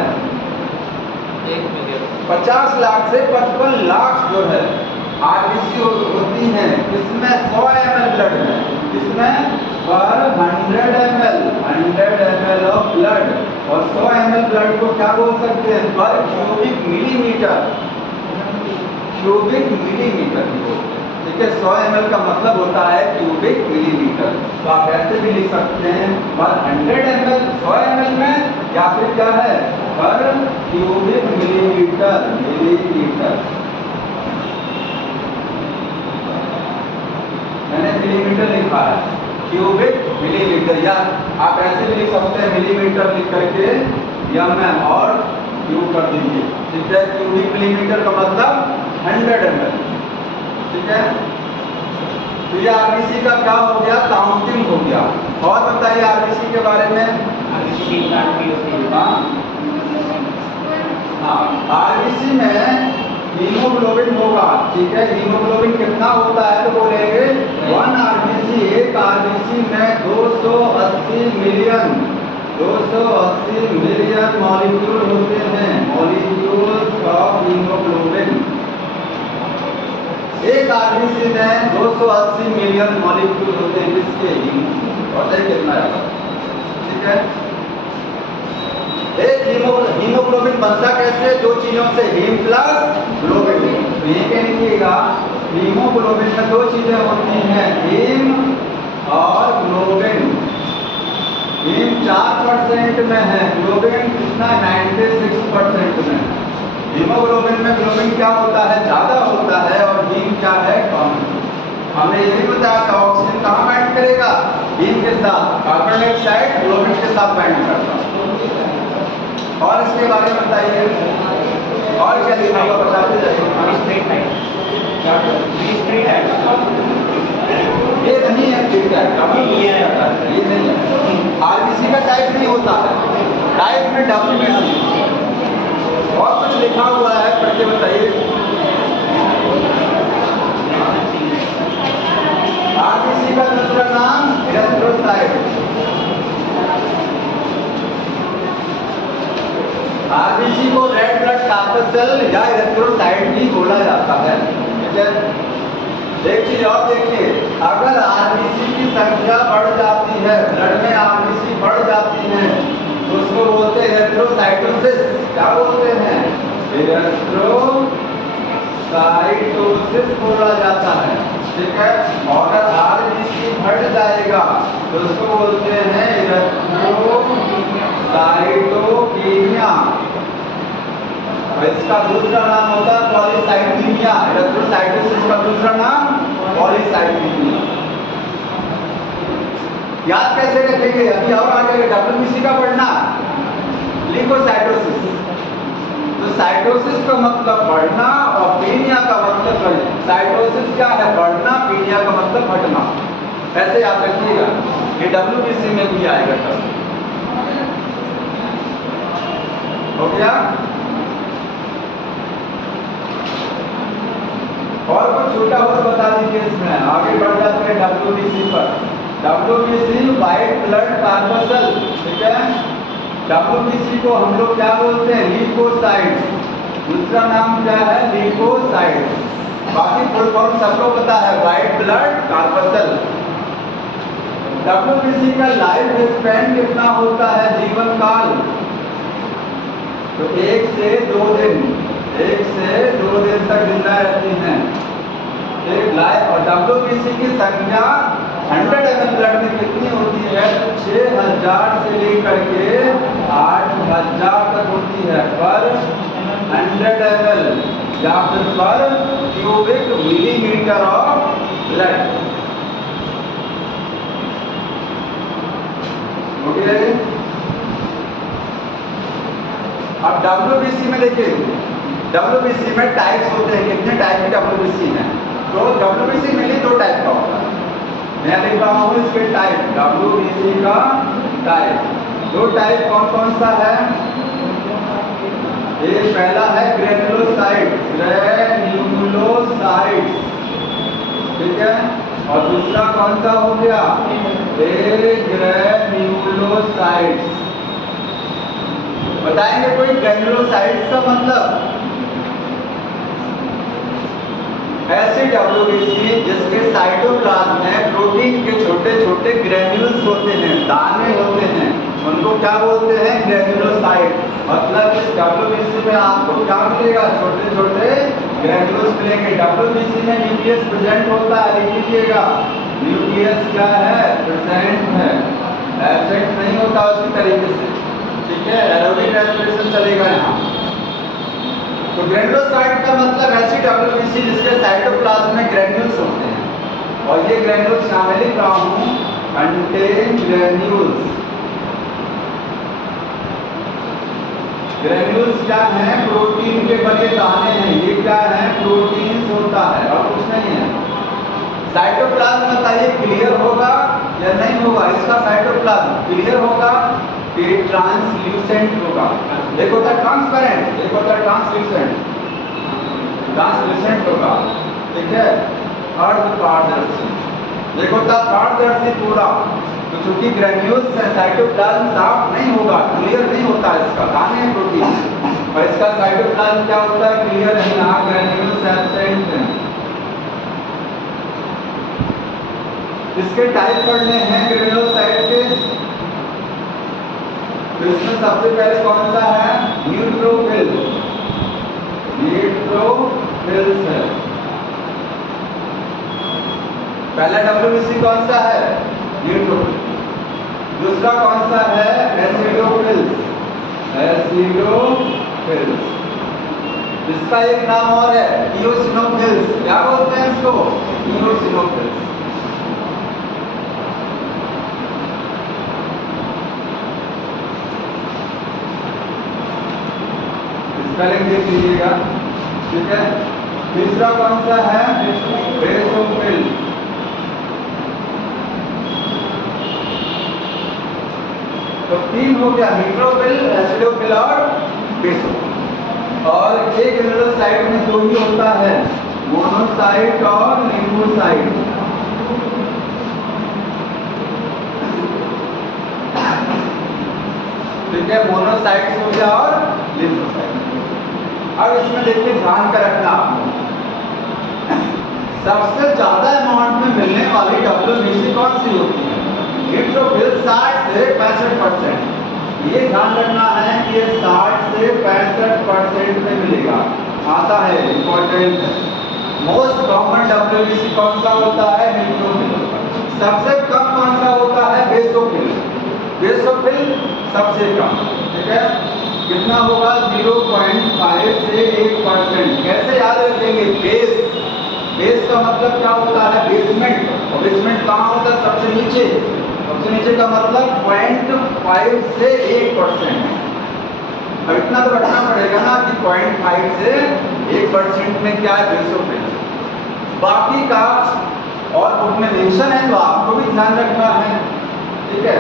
1 मिलियन 50 लाख से 55 लाख जो है आरबीसी होती हैं। इसमें 100 ml ब्लड है, इसमें पर 100 ml ऑफ ब्लड, और 100 ml ब्लड को क्या बोल सकते हैं? पर क्यूबिक मिलीमीटर, क्यूबिक मिलीमीटर, ठीक है। 100 ml का मतलब होता है क्यूबिक मिलीमीटर। तो आप ऐसे भी लिख सकते हैं पर 100 ml 100 ml में, या फिर क्या है? पर क्यूबिक मिलीमीटर, मिलीमीटर। मैंने मिलीमीटर लिखा है, क्यूबिक मिलीमीटर, या आप ऐसे भी लिख सकते हैं मिलीमीटर लिख करके mm और क्यू कर दीजिए, ठीक है। क्यूबिक मिलीमीटर का मतलब 100 ml, ठीक है। तो ये आरबीसी का क्या हो गया? काउंटिंग हो गया। और बताइए आरबीसी के बारे में। आरबीसी में हीमोग्लोबिन होगा, ठीक है। हीमोग्लोबिन कितना होता है? तो बोलेंगे 1 आरबीसी, एक आरबीसी में 280 मिलियन मॉलिक्यूल होते हैं, मॉलिक्यूल्स ऑफ हीमोग्लोबिन। एक आरबीसी में 280 मिलियन मॉलिक्यूल होते हैं, किसके? हीमोग्लोबिन, कितना है, ठीक है। एक हीमोग्लोबिन बनता कैसे? 2 चीजों से, हीम प्लस ग्लोबिन। तो ये कह लीजिएगा हीमोग्लोबिन में 2 चीजें होती हैं, हीम और ग्लोबिन। हीम 4% में है, ग्लोबिन कितना? 96% में। हीमोग्लोबिन में ग्लोबिन क्या होता है? ज्यादा होता है, और हीम क्या है? कम। हमने ये भी बताया था ऑक्सीजन कहाँ बाइंड करेगा? हीम के साथ। कार्बन डाइऑक्साइड ग्लोबिन के साथ बाइंड करता है। और इसके बारे में बताइए, और क्या लिखा हुआ बताते जाइए। ये नहीं है ये नहीं है, आरबीसी का टाइप नहीं होता है, टाइप में डब्ल्यूबीसी। और कुछ लिखा हुआ है, पढ़ के बताइए। आरबीसी का दूसरा नाम इरेथ्रोसाइट। आरबीसी को रेड ब्लड कार्पसल या इरेथ्रोसाइट भी बोला जाता है। ठीक है, एक चीज और देखिए, अगर आरबीसी की संख्या बढ़ जाती है, ब्लड में आरबीसी बढ़ जाती है, तो उसको बोलते हैं इरेथ्रोसाइटोसिस। क्या बोलते हैं? इरेथ्रोसाइटोसिस बोला जाता है। ठीक है, और अगर आरबीसी घट जाएगा तो उसको बोलते हैं इरेथ्रोसाइटोकीमिया। इसका दूसरा नाम होता है पॉलीसाइथीमिया। इरेथ्रोसाइटोसिस का दूसरा नाम पॉलीसाइथीमिया। याद कैसे रखेंगे? अभी और आगे डब्ल्यूबीसी का पढ़ना, ल्यूकोसाइटोसिस। तो साइटोसिस का मतलब बढ़ना और पीनिया का मतलब घटना। साइटोसिस क्या है? बढ़ना, पीनिया का मतलब घटना। ऐसे याद रखिएगा, ये डब्ल्यूबीसी में भी आएगा। हो गया? और कुछ छोटा और बता दीजिए इसमें, आगे बढ़ जाते हैं डब्ल्यूबीसी पर। WBC white blood corpuscle. ठीक है, डब्ल्यूबीसी को हम लोग क्या बोलते हैं? ल्यूकोसाइट्स। दूसरा नाम क्या है? ल्यूकोसाइट्स। बाकी फुल फॉर्म सबको पता है, व्हाइट ब्लड कार्पसल। डब्ल्यूबीसी का लाइफ स्पैन कितना होता है? जीवन काल तो 1 से 2 दिन, 1 से 2 दिन तक जिंदा रहती हैं। एक लाइफ। और डब्ल्यूबीसी की संख्या 100 ml ब्लड में कितनी होती है? 6000 से लेकर के 8000 तक होती है पर 100 ml या फिर पर cubic millimetre of blood. Okay, अब डब्ल्यूबीसी में देखिए, डब्ल्यूबीसी में टाइप्स होते हैं। कितने टाइप के डब्ल्यूबीसी हैं? तो डब्ल्यूबीसी में 2 टाइप का होता है। मैं लिख रहा हूँ इसके टाइप, डब्ल्यूबीसी का टाइप। 2 टाइप कौन कौन सा है? एक पहला है ग्रेन्युलोसाइट, ग्रेन्युलोसाइट। ठीक है, और दूसरा कौन सा हो गया? ग्रेन्युलोसाइट। बताएंगे कोई ग्रेन्युलोसाइट का मतलब? ऐसे डब्ल्यूबीसी जिसके साइटोप्लाज्म में प्रोटीन के छोटे छोटे ग्रेन्यूल्स होते हैं, दाने होते हैं, उनको क्या बोलते हैं? ग्रेन्युलोसाइट। मतलब इस डब्ल्यूबीसी में आपको क्या मिलेगा? छोटे छोटे ग्रेन्यूल्स मिलेंगे। डब्ल्यूबीसी में न्यूक्लियस प्रेजेंट होता है, लिख लीजिएगा। न्यूक्लियस क्या है? प्रेजेंट है, एब्सेंट नहीं होता उसी तरीके से। ठीक है, एरोबिक रेस्पिरेशन चलेगा यहाँ। तो ग्रेन्युलोसाइट का मतलब ऐसी डब्ल्यूबीसी जिसके साइटोप्लाज्म में ग्रेन्यूल्स होते हैं। और ये ग्रेन्यूल्स यहाँ मैं लिख रहा हूँ, कंटेन ग्रेन्यूल्स। ग्रेन्यूल्स क्या है? प्रोटीन के बने दाने हैं। ये क्या है? प्रोटीन होता है और कुछ नहीं है। साइटोप्लाज्म बताइए क्लियर होगा या नहीं होगा? इसका साइटोप्लाज्म क्लियर होगा कि ट्रांसल्यूसेंट होगा? एक होता है ट्रांसपेरेंट, एक होता है ट्रांसल्यूसेंट। ट्रांसल्यूसेंट होगा। ठीक है, अर्धपारदर्शी। एक होता है पारदर्शी पूरा। तो चूंकि ग्रेन्यूल्स है, साइटोप्लाज्म साफ नहीं होगा, क्लियर नहीं होता इसका, दाने हैं प्रोटीन। और इसका साइटोप्लाज्म क्या होता है? क्लियर है। यहाँ ग्रेन्यूल्स एब्सेंट हैं। इसके टाइप पढ़ने हैं ग्रेन्युलोसाइट के। तो इसमें सबसे पहले कौन सा है? न्यूट्रोफिल। न्यूट्रोफिल्स है। पहला डब्ल्यूबीसी कौन सा है? न्यूट्रोफिल। दूसरा कौन सा है? एसिडोफिल्स। एसिडोफिल्स। इसका एक नाम और है इओसिनोफिल्स। क्या बोलते हैं इसको? इओसिनोफिल्स। स्पेलिंग देख लीजिएगा। ठीक है, तीसरा कौन सा है? बेसोफिल। तो 3 हो गया, न्यूट्रोफिल, एसिडोफिल और बेसोफिल। और एक ग्रेन्युलोसाइट में 2 ही होता है, मोनोसाइट और लिम्फोसाइट। ठीक है, मोनोसाइट्स हो गया और लिम्फोसाइट। अब इसमें देखिए ध्यान का रखना आपको, सबसे ज्यादा अमाउंट में मिलने वाली डब्ल्यूबीसी कौन सी होती है? न्यूट्रोफिल 60 से 65%। ये ध्यान रखना है कि ये 60 से 65% में मिलेगा, आता है, इंपॉर्टेंट है। मोस्ट कॉमन डब्ल्यूबीसी कौन सा होता है? न्यूट्रोफिल। सबसे कम कौन सा होता है? बेसोफिल। बेसोफिल सबसे कम, ठीक है, कितना होगा? 0.5 से 1%। कैसे याद रखेंगे? बेस का मतलब क्या होता है? बेसमेंट। और बेसमेंट कहाँ होता है? सबसे नीचे। सबसे नीचे का मतलब 0.5 से 1%। अब इतना तो रखना पड़ेगा ना कि 0.5 से 1% में क्या है? बेसोफिल। बाकी का और बुक में मेंशन है तो आपको भी ध्यान रखना है, ठीक है।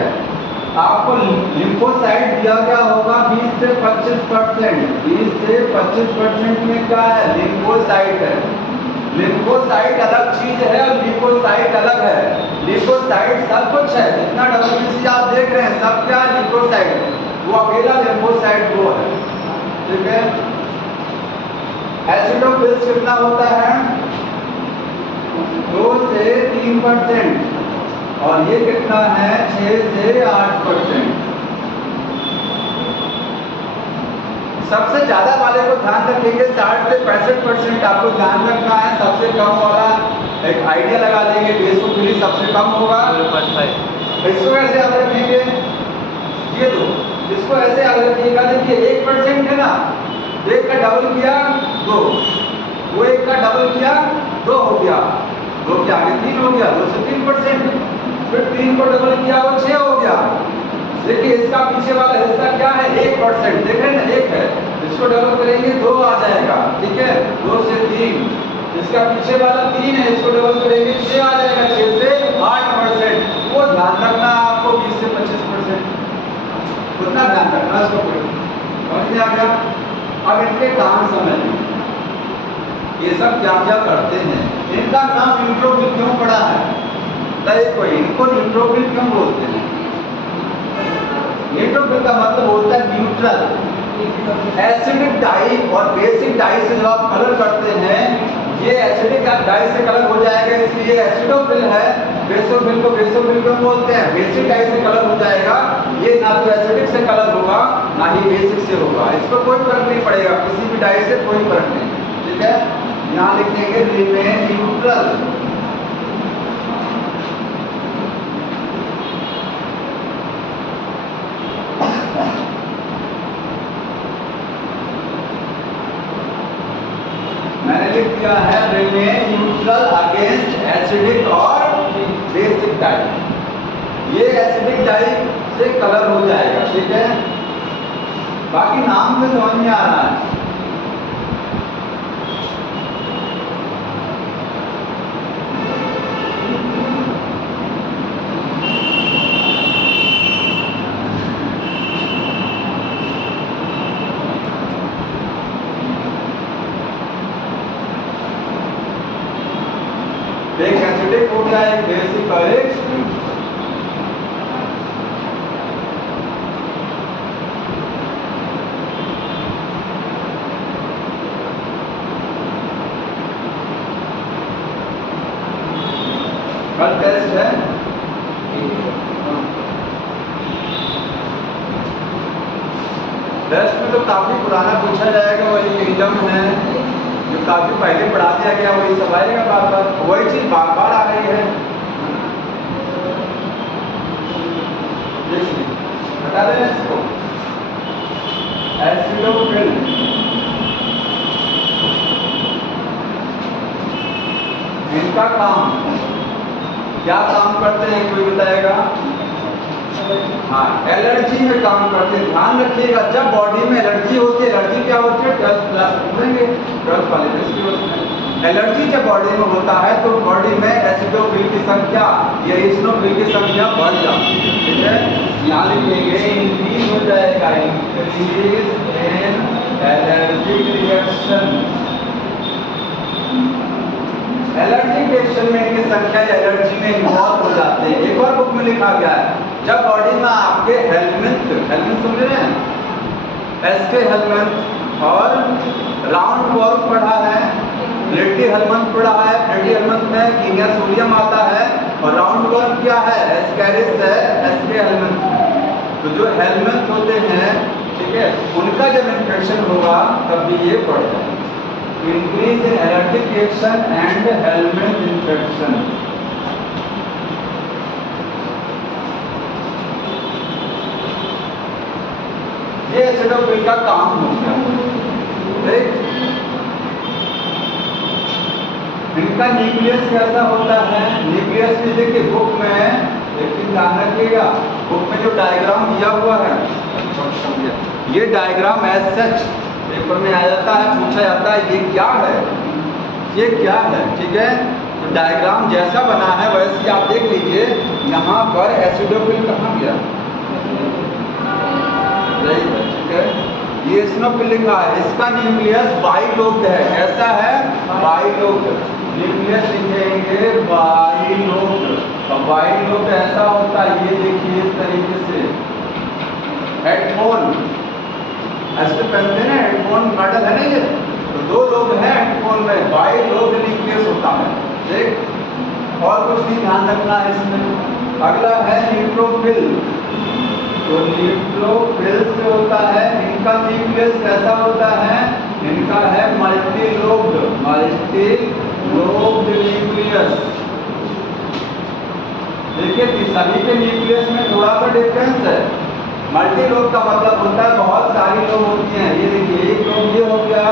आपको लिम्फोसाइट दिया गया होगा 20 से 25%। 20 से 25% में क्या है? लिम्फोसाइट है। लिम्फोसाइट अलग चीज है और ल्यूकोसाइट अलग है। ल्यूकोसाइट सब कुछ है, जितना डब्ल्यूबीसी आप देख रहे हैं सब क्या है? ल्यूकोसाइट। वो अकेला लिम्फोसाइट वो है, ठीक है। एसिडोफिल्स कितना होता है? 2 से 3%। और ये कितना है? 6 से 8%। सबसे ज्यादा वाले को ध्यान रखेंगे, 60 से 65% आपको ध्यान रखना है। सबसे कम वाला एक आइडिया लगा देंगे, बेसोफिल सबसे कम होगा 0.5। इसको कैसे याद रखेंगे? ये दो, इसको ऐसे याद रखिएगा, देखिए 1% है ना, 1 का डबल किया 2, वो 1 का डबल किया 2 हो गया, 2 के आगे 3 हो गया, 2 से 3%। फिर 3 को डबल किया वो 6 हो गया। देखिए इसका पीछे वाला हिस्सा क्या है? 1%। देख रहे हैं ना, 1 है, इसको डबल करेंगे 2 आ जाएगा, ठीक है, 2 से 3। इसका पीछे वाला 3 है, इसको डबल करेंगे 6 आ जाएगा, 6 से 8%। वो ध्यान रखना है आपको, 20 से 25%, उतना ध्यान रखना इसको। समझ में आ गया? अब इनके काम समझ, ये सब क्या क्या करते हैं, इनका नाम न्यूट्रोफिल क्यों पड़ा है? कोई इनको न्यूट्रोफिल क्यों बोलते हैं? न्यूट्रोफिल का मतलब होता है न्यूट्रल। एसिडिक डाई और बेसिक डाई से जब आप कलर करते हैं, ये एसिडिक डाई से कलर हो जाएगा, इसलिए एसिडोफिल है। बेसोफिल को बेसोफिल क्यों बोलते हैं? बेसिक डाई से कलर हो जाएगा। ये ना तो एसिडिक से कलर होगा ना ही बेसिक से होगा, इसको कोई फर्क नहीं पड़ेगा, किसी भी डाई से कोई फर्क नहीं, ठीक है। यहाँ लिखेंगे रिमेन न्यूट्रल। मैंने लिख दिया है रिमेन न्यूट्रल अगेंस्ट एसिडिक और बेसिक डाई। ये एसिडिक डाई से कलर हो जाएगा, ठीक है। बाकी नाम से समझ में आ रहा है। एक एसिडिक हो गया, एक बेसिक और एक कल टेस्ट है। टेस्ट में तो काफी पुराना पूछा जाएगा, वही किंगडम है जो काफी पहले पढ़ा दिया गया, वही सब आएगा बार बार, वही चीज बार बार आ रही है। बता देना इसको, एसिडोफिल। इनका काम क्या काम करते हैं कोई बताएगा? हाँ, एलर्जी में काम करते हैं। ध्यान रखिएगा, जब बॉडी में एलर्जी होती है, एलर्जी क्या होती है? 12th क्लास पढ़ेंगे, 12th वाले में एलर्जी जब बॉडी में होता है तो बॉडी में एसिडोफिल की संख्या या इसिनोफिल की संख्या बढ़ जाती है, ठीक है। यहाँ लिखेंगे इंक्रीज हो जाएगा, increase in allergic reaction. Allergic reaction में इनकी संख्या एलर्जी में इन्वॉल्व हो जाते हैं। एक और बुक में लिखा गया है जब बॉडी में आपके हेलमिंथ समझ रहे हैं, एसके हेलमिंथ और राउंड वॉर्म पढ़ा है, प्लेटी हेलमिंथ पढ़ा है। प्लेटी हेलमिंथ में कीनिया सोडियम आता है और राउंड वॉर्म क्या है, एस्कैरिस है एसके हेलमिंथ में। तो जो हेलमिंथ होते हैं, ठीक है, उनका जब इन्फेक्शन होगा तब भी ये बढ़ जाएगा। Increase in allergic reaction and helminth infection. ये एसिडोफिल का काम हो गया, ठीक। इनका न्यूक्लियस कैसा होता है, न्यूक्लियस में देखिए बुक में एक चीज ध्यान रखिएगा, बुक में जो डायग्राम दिया हुआ है, ये डायग्राम एज सच पेपर में आ जाता है, पूछा जाता है ये क्या है, ये क्या है, ठीक है। तो डायग्राम जैसा बना है वैसे ही आप देख लीजिए। यहाँ पर एसिडोफिल कहाँ गया, ठीक है, ये एसिडोफिल लिखा है। इसका न्यूक्लियस बाइलोब्ड है, कैसा है, बाइलोब्ड। न्यूक्लियस लिखेंगे बाइलोब्ड। और बाइलोब्ड ऐसा होता है, ये देखिए इस तरीके से हेडफोन ऐसे पहनते हैं, हेडफोन मॉडल है ना ये, तो दो लोग हैं हेडफोन में, बाइलोब्ड न्यूक्लियस होता है, ठीक। और कुछ नहीं ध्यान रखना है इसमें। अगला है न्यूट्रोफिल। तो न्यूट्रोफिल से होता है, इनका न्यूक्लियस कैसा होता है, इनका है मल्टीलोब्ड न्यूक्लियस। देखिए सभी के न्यूक्लियस में थोड़ा सा डिफरेंस है। मल्टीलोब का मतलब होता है बहुत सारी लोब होती हैं। ये देखिए एक लोब ये हो गया,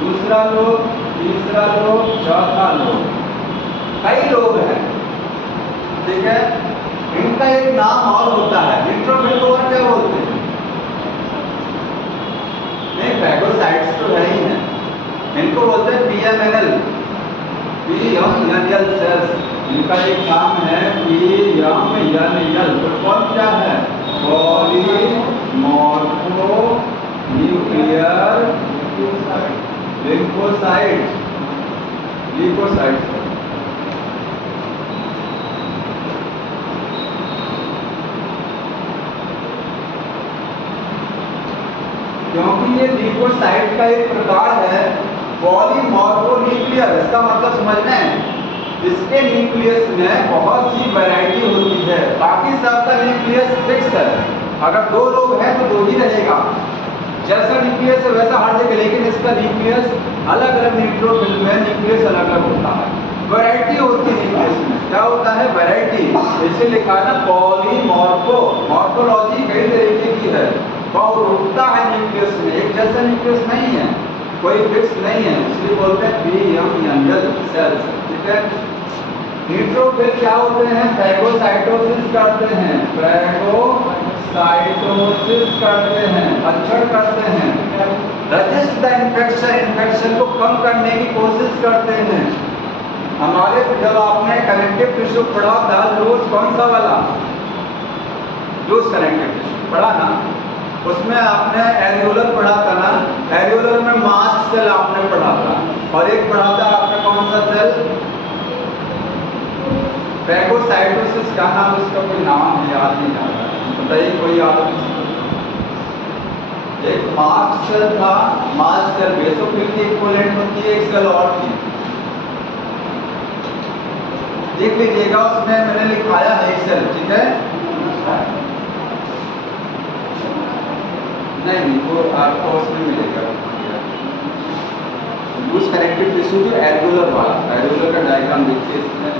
दूसरा लोब, तीसरा लोब, चौथा लोब, कई लोग हैं, ठीक है। इनका एक नाम और होता है, न्यूट्रोफिल को और क्या बोलते हैं, नहीं फैगोसाइट्स तो है ही है, इनको बोलते हैं पीएमएनएल, पीएमएनएल सेल्स। इनका एक नाम है पीएमएनएल। तो कौन क्या है, पॉलीमॉर्फो न्यूक्लियर लिम्फोसाइट, ल्यूकोसाइट्स। क्योंकि ये ल्यूकोसाइट का एक प्रकार है पॉलीमॉर्फोन्यूक्लियर। इसका मतलब समझना है, इसके न्यूक्लियस में बहुत सी वैरायटी होती है, बाकी सबका न्यूक्लियस फिक्स है। अगर दो लोग हैं तो दो ही रहेगा, जैसा न्यूक्लियस है वैसा हर जगह, लेकिन इसका न्यूक्लियस अलग अलग, न्यूट्रोफिल में न्यूक्लियस अलग अलग होता है, वैरायटी होती है न्यूक्लियस में। क्या होता है, वैरायटी। इसे लिखा है ना पॉलीमॉर्फो। मॉर्फोलॉजी कई तरीके की है, बहुत रुकता है न्यूक्लियस में, एक जैसा न्यूक्लियस नहीं है, कोई फिक्स नहीं है, इसलिए बोलते हैं पीएमएनएल सेल्स, ठीक है। न्यूट्रोफिल क्या होते हैं, फैगोसाइटोसिस करते हैं, फैगोसाइटोसिस करते हैं, अच्छड़ करते हैं, रजिस्ट द इन्फेक्शन, इन्फेक्शन को कम करने की कोशिश करते हैं। हमारे जब आपने कनेक्टिव टिश्यू पढ़ा था, लूज कौन सा वाला, लूज कनेक्टिव टिश्यू पढ़ा ना, उसमें आपने एरियोलर पढ़ा था ना, एरियोलर में मास्ट सेल आपने पढ़ा था, और एक पढ़ा था आपने कौन सा सेल, फैगोसाइटोसिस। क्या नाम, उसका कोई नाम है याद नहीं आ रहा, बताइए कोई याद नहीं। एक मास्ट सेल था, मास्ट सेल बेसोफिल की इक्विवेलेंट होती है, एक सेल और थी, देख लीजिएगा उसमें मैंने लिखाया है एक सेल, ठीक है। नहीं वो आपको उसमें मिलेगा, लूज कनेक्टिव टिश्यू जो एरियोलर वाला, एरियोलर का डायग्राम देखिए इसमें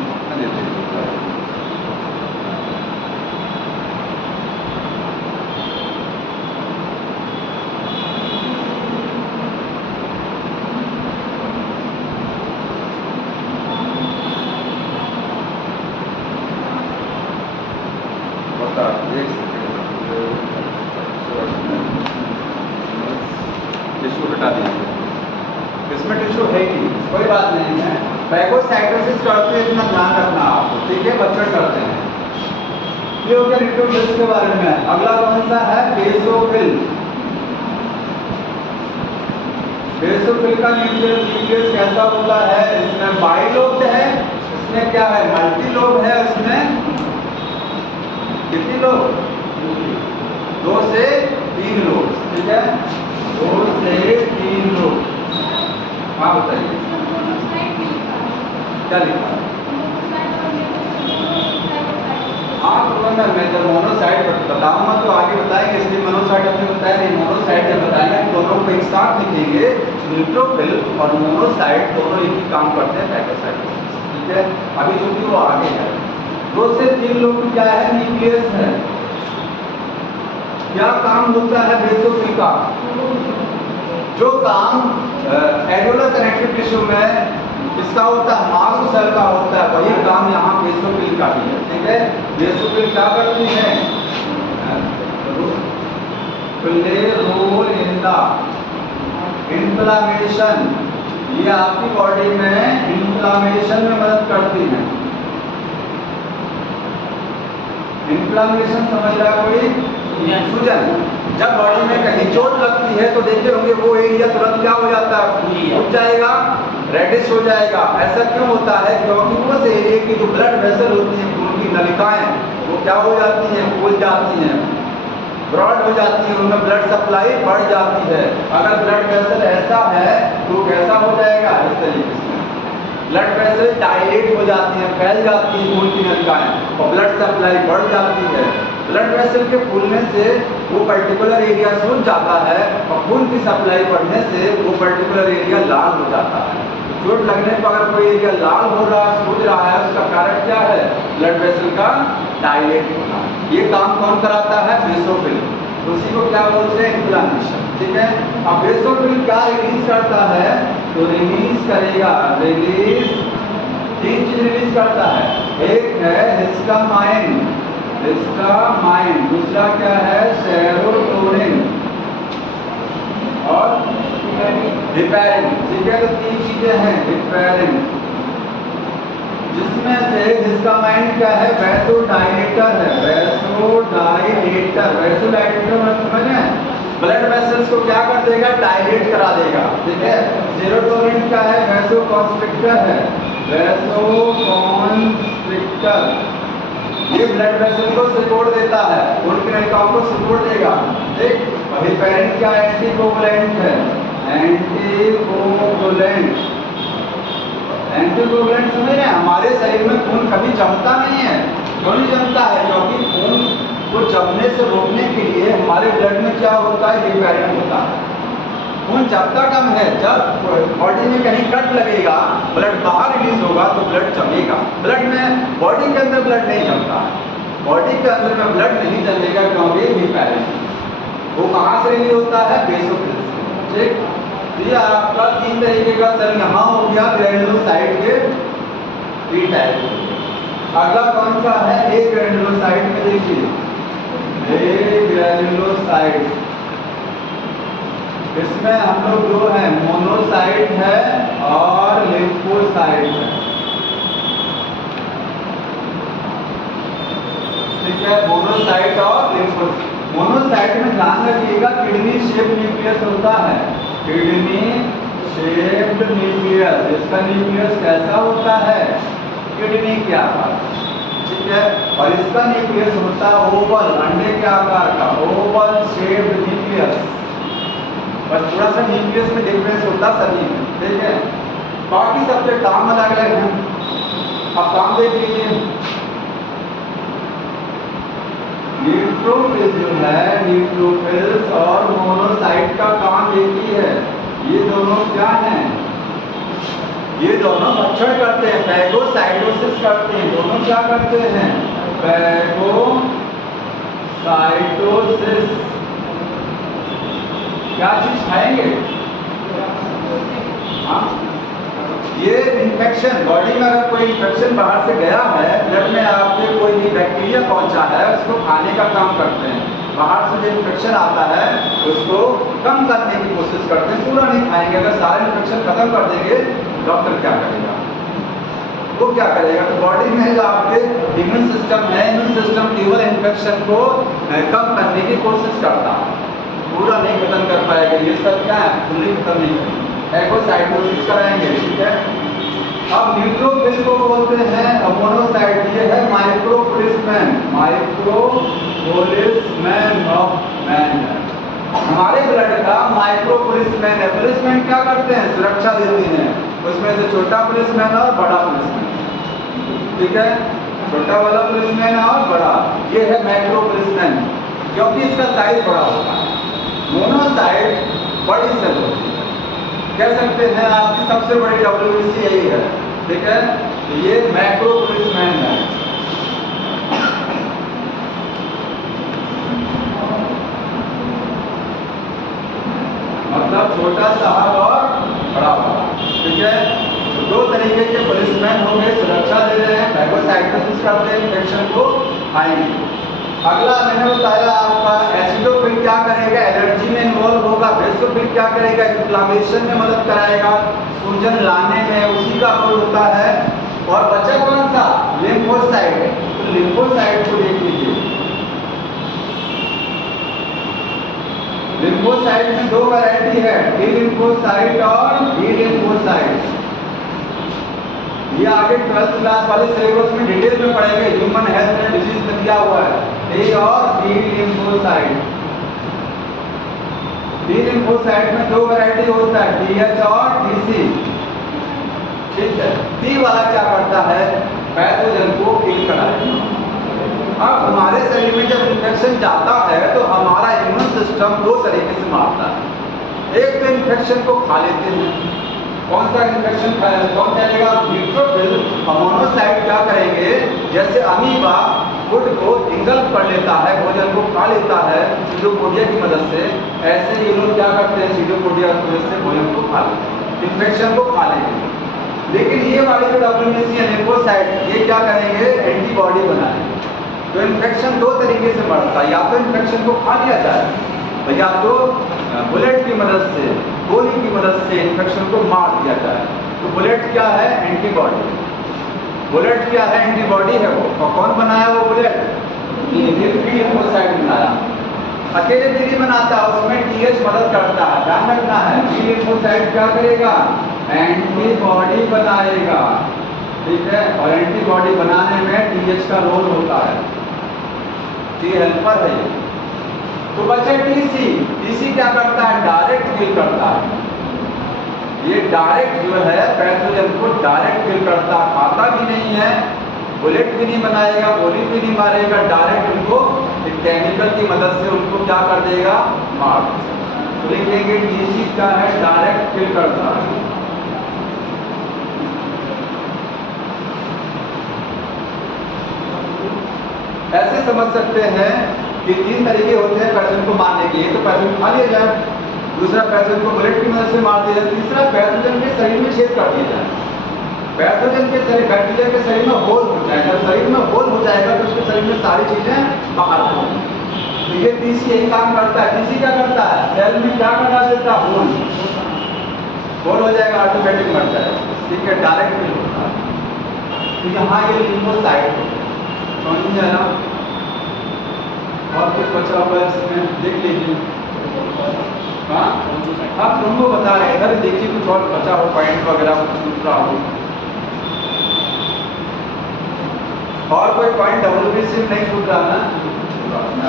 टिश्यू हटा दीजिए, इसमें टिश्यू है ही नहीं, कोई बात नहीं है। फैगोसाइटोसिस करते हैं, इतना ध्यान रखना आपको, ठीक है, बच्चों करते हैं। ये हो गया न्यूट्रोफिल्स के बारे में। अगला कौन सा है, बेसोफिल। बेसोफिल का न्यूक्लियस कैसा होता है, इसमें बाइलोब्ड है, इसमें क्या है, मल्टीलोब है, इसमें कितनी लोग? 2 से 3 लोग, ठीक है, 2 से 3 लोग। हाँ बताइए क्या लिखा? हाँ तो मैं जब मोनोसाइड बताऊंगा तो आगे बताएंगे, इसलिए मोनोसाइड हमने बताया नहीं। मोनोसाइड जब बताएंगे दोनों को एक साथ लिखेंगे, न्यूट्रोफिल और मोनोसाइड दोनों एक ही काम करते हैं फैगोसाइट, ठीक है। अभी चूंकि वो आगे है, 2 से 3 लोग क्या है, न्यूक्लियस है। क्या काम होता है बेसोफिल का? जो काम एडोलर कनेक्टिव टिश्यू में इसका होता है, मास्ट सेल का होता है, वही काम यहाँ बेसोफिल का भी है, ठीक है। बेसोफिल क्या करती है? Play role in the inflammation, ये आपकी बॉडी में इन्फ्लामेशन में मदद करती है। इन्फ्लामेशन समझ रहा है कोई? सूजन। जब बॉडी में कहीं चोट लगती है तो देखे होंगे वो एरिया तुरंत क्या हो जाता है, फूल जाएगा, रेडिश हो जाएगा। ऐसा क्यों होता है? क्योंकि उस एरिया की जो ब्लड वेसल होती है, खून की नलिकाएं, वो क्या हो जाती हैं, फूल जाती हैं, ब्रॉड हो जाती है, उनमें ब्लड सप्लाई बढ़ जाती है। अगर ब्लड वेसल ऐसा है तो कैसा हो जाएगा, इस तरीके से ब्लड वेसल डायलेट हो जाती है, फैल जाती है खून की नलिकाएं और ब्लड सप्लाई बढ़ जाती है। ब्लड वेसल के फूलने से वो पर्टिकुलर एरिया सूज जाता है और खून की सप्लाई बढ़ने से वो पर्टिकुलर एरिया लाल हो जाता है। चोट लगने पर अगर कोई एरिया लाल हो रहा है, सूज रहा है, उसका कारण क्या है? ब्लड वेसल का डायलेट होना। ये काम कौन कराता है? बेसोफिल। तो उसी को क्या बोलते हैं? इन्फ्लामेशन, ठीक है। अब बेसोफिल क्या रिलीज करता है? तो रिलीज करेगा, रिलीज 3 चीज रिलीज करता है। एक है हिस्टामाइन, हिस्टामाइन, दूसरा क्या है? सेरोटोनिन और हिपैरिन, ठीक है। तो 3 चीजें हैं हिपैरिन, जिसमें से हिस्टामाइन क्या है? वैसोडाइलेटर है, वैसोडाइलेटर। वैसोडाइलेटर मतलब समझे? ब्लड वेसल्स को क्या कर देगा? डायलेट करा देगा, ठीक है। सेरोटोनिन क्या है? वैसोकॉन्स्ट्रिक्टर है, वैसोकॉन्स्ट्रिक्टर। ये ब्लड वेसल को सपोर्ट देता है, खून की नलिकाओं को सपोर्ट देगा, ठीक। और हिपैरिन क्या? एंटीकोगुलेंट है, एंटीकोगुलेंट। एंटीकोगुलेंट समझ रहे हैं? हमारे शरीर में खून कभी जमता नहीं है। क्यों नहीं जमता है? क्योंकि खून को जमने से रोकने के लिए हमारे ब्लड में क्या होता है? हिपैरिन होता है। खून जमता कम है, जब बॉडी में कहीं कट लगेगा, ब्लड बाहर रिलीज होगा तो ब्लड जमेगा। ब्लड में बॉडी के अंदर ब्लड नहीं जमता है, बॉडी के अंदर में ब्लड नहीं जमेगा क्योंकि हिपैरिन। वो कहाँ से रिलीज होता है? बेसोफिल से, ठीक। ये आपका 3 तरीके का सेल यहाँ हो गया, ग्रैनुलोसाइट के 3 टाइप। अगला कौन सा है? ए ग्रैनुलोसाइट में देखिए, ए ग्रैनुलोसाइट, इसमें हम लोग जो है मोनोसाइट है और लिम्फोसाइट है, ठीक है। मोनोसाइट और लिम्फोसाइट। मोनोसाइट में ध्यान रखिएगा किडनी शेप न्यूक्लियस होता है, किडनी शेप्ड न्यूक्लियस। इसका न्यूक्लियस कैसा होता है? किडनी के आकार, ठीक है। और इसका न्यूक्लियस होता है ओवल, अंडे के आकार का, ओवल शेप्ड न्यूक्लियस। बस थोड़ा सा न्यूक्लियस में डिफरेंस होता सभी में, ठीक है। बाकी सबके काम अलग अलग हैं। अब काम देख लीजिए, न्यूट्रोफिल जो है, न्यूट्रोफिल्स और मोनोसाइट का काम एक ही है। ये दोनों क्या हैं? ये दोनों भक्षण करते हैं, फैगोसाइटोसिस करते हैं। दोनों क्या करते हैं? फैगोसाइटोसिस। क्या चीज खाएंगे? हाँ, ये इन्फेक्शन, बॉडी में अगर कोई इन्फेक्शन बाहर से गया है, ब्लड में आपके कोई भी बैक्टीरिया पहुंचा है, उसको खाने का काम करते हैं। बाहर से जो इन्फेक्शन आता है उसको कम करने की कोशिश करते हैं, पूरा नहीं खाएंगे। अगर सारे इन्फेक्शन खत्म कर देंगे, डॉक्टर क्या करेगा? वो क्या करेगा? तो बॉडी में जो आपके इम्यून सिस्टम है, इम्यून सिस्टम केवल इन्फेक्शन को कम करने की कोशिश करता है, पूरा नहीं खत्म कर पाएगा। ये सब क्या है? पूरी खत्म नहीं करेंगे, फैगोसाइटोसिस कराएंगे, ठीक है। अब न्यूट्रोफिल को बोलते हैं मोनोसाइट। ये है माइक्रोपुलिसमैन, माइक्रो माइक्रोपोलिसमैन ऑफ मैन है। हमारे ब्लड का माइक्रोपोलिसमैन है। पुलिसमैन क्या करते हैं? सुरक्षा देते हैं। उसमें से छोटा पुलिसमैन और बड़ा पुलिसमैन, ठीक है, छोटा वाला पुलिसमैन और बड़ा, ये है माइक्रोपोलिसमैन, क्योंकि इसका साइज बड़ा होता है। मोनोसाइट बड़ी सेल होती है, कह सकते हैं आपकी सबसे बड़ी WBC यही है, ठीक है। तो ये माइक्रोपोलिसमैन है। मतलब छोटा साहब और बड़ा वाला, ठीक है। तो दो तरीके के पुलिसमैन होंगे, सुरक्षा दे रहे हैं, फाइगोसाइटोसिस करते हैं, इन्फेक्शन को खाएंगे। अगला मैंने बताया आपका एसिडोफिल क्या करेगा? एलर्जी में इन्वॉल्व होगा। बेसोफिल क्या करेगा? इन्फ्लामेशन में मदद कराएगा, सूजन लाने में उसी का रोल होता है। और बचा कौन सा? लिम्फोसाइट। तो लिम्फोसाइट को देख लीजिए। लिम्फोसाइट में दो वैरायटी है, टी लिम्फोसाइट और बी लिम्फोसाइट। ये आगे 12th क्लास वाले सिलेबस में डिटेल में पढ़ेंगे, ह्यूमन हेल्थ में डिजीज में दिया हुआ है। टी और बी लिम्फोसाइट। टी लिम्फोसाइट में दो वैरायटी होता है, TH और TC, ठीक है। टी वाला क्या करता है? पैथोजन को किल कराएगा। अब हमारे शरीर में जब इन्फेक्शन जाता है तो हमारा इम्यून सिस्टम दो तरीके से मारता है। एक तो इन्फेक्शन को खा लेते हैं। कौन सा इन्फेक्शन खाया? कौन कहेगा? न्यूट्रोफिल। मोनोसाइट क्या करेंगे? जैसे अमीबा फूड को इंगल्फ कर लेता है, भोजन को खा लेता है सीडोपोडिया की मदद से, ऐसे ये लोग क्या करते हैं? सीडोपोडिया की मदद से भोजन को खा लेते हैं, इन्फेक्शन को खा लेंगे। लेकिन ये वाली जो WBC है लिम्फोसाइट, ये क्या करेंगे? एंटीबॉडी बनाएंगे। तो इन्फेक्शन दो तरीके से बढ़ता है, या तो इन्फेक्शन को खा लिया जाए या तो बुलेट की मदद से, गोली की मदद से इन्फेक्शन को मार दिया जाए। तो बुलेट क्या है? एंटीबॉडी। बुलेट क्या है? एंटीबॉडी है वो। और कौन बनाया वो बुलेट? लिम्फोसाइट बनाया। अकेले भी नहीं बनाता, उसमें TH मदद करता है, ध्यान रखना है। लिम्फोसाइट क्या करेगा? एंटीबॉडी बनाएगा, ठीक है। और एंटीबॉडी बनाने में TH का रोल होता है, T हेल्पर है। तो बचे TC। TC क्या करता है? डायरेक्ट किल करता है। ये डायरेक्ट जो है पैथोजन को डायरेक्ट किल करता, खाता भी नहीं है, बुलेट भी नहीं बनाएगा, गोली भी नहीं मारेगा, डायरेक्ट उनको एक केमिकल की मदद से उनको क्या कर देगा? मार। तो लिखेंगे TC क्या है? डायरेक्ट किल करता है। ऐसे समझ सकते हैं कि तीन तरीके होते हैं पैथोजन को मारने के। एक तो पैथोजन खा लिया जाए, दूसरा पैथोजन को बुलेट की मदद से मार दिया जाए, तीसरा पैथोजन के शरीर में छेद कर दिया जाए। पैथोजन के शरीर, बैक्टीरिया के शरीर में होल हो जाएगा। शरीर में होल हो जाएगा तो उसके शरीर में सारी चीजें बाहर हो जाएंगी। तो ये TC यही काम करता है। TC क्या करता है? सेल में क्या करा देता है? होल हो जाएगा, ऑटोमेटिक मर जाएगा, ठीक है, डायरेक्ट किल होता है। तो यहाँ ये लिम्फोसाइट समझ में आया। और कुछ बचा हुआ है इसमें, देख लीजिए। हाँ, आप तुमको बता रहे हैं, इधर देखिए कुछ और बचा हो, पॉइंट वगैरह कुछ दूसरा हो। और कोई पॉइंट WBC में नहीं छूट रहा ना?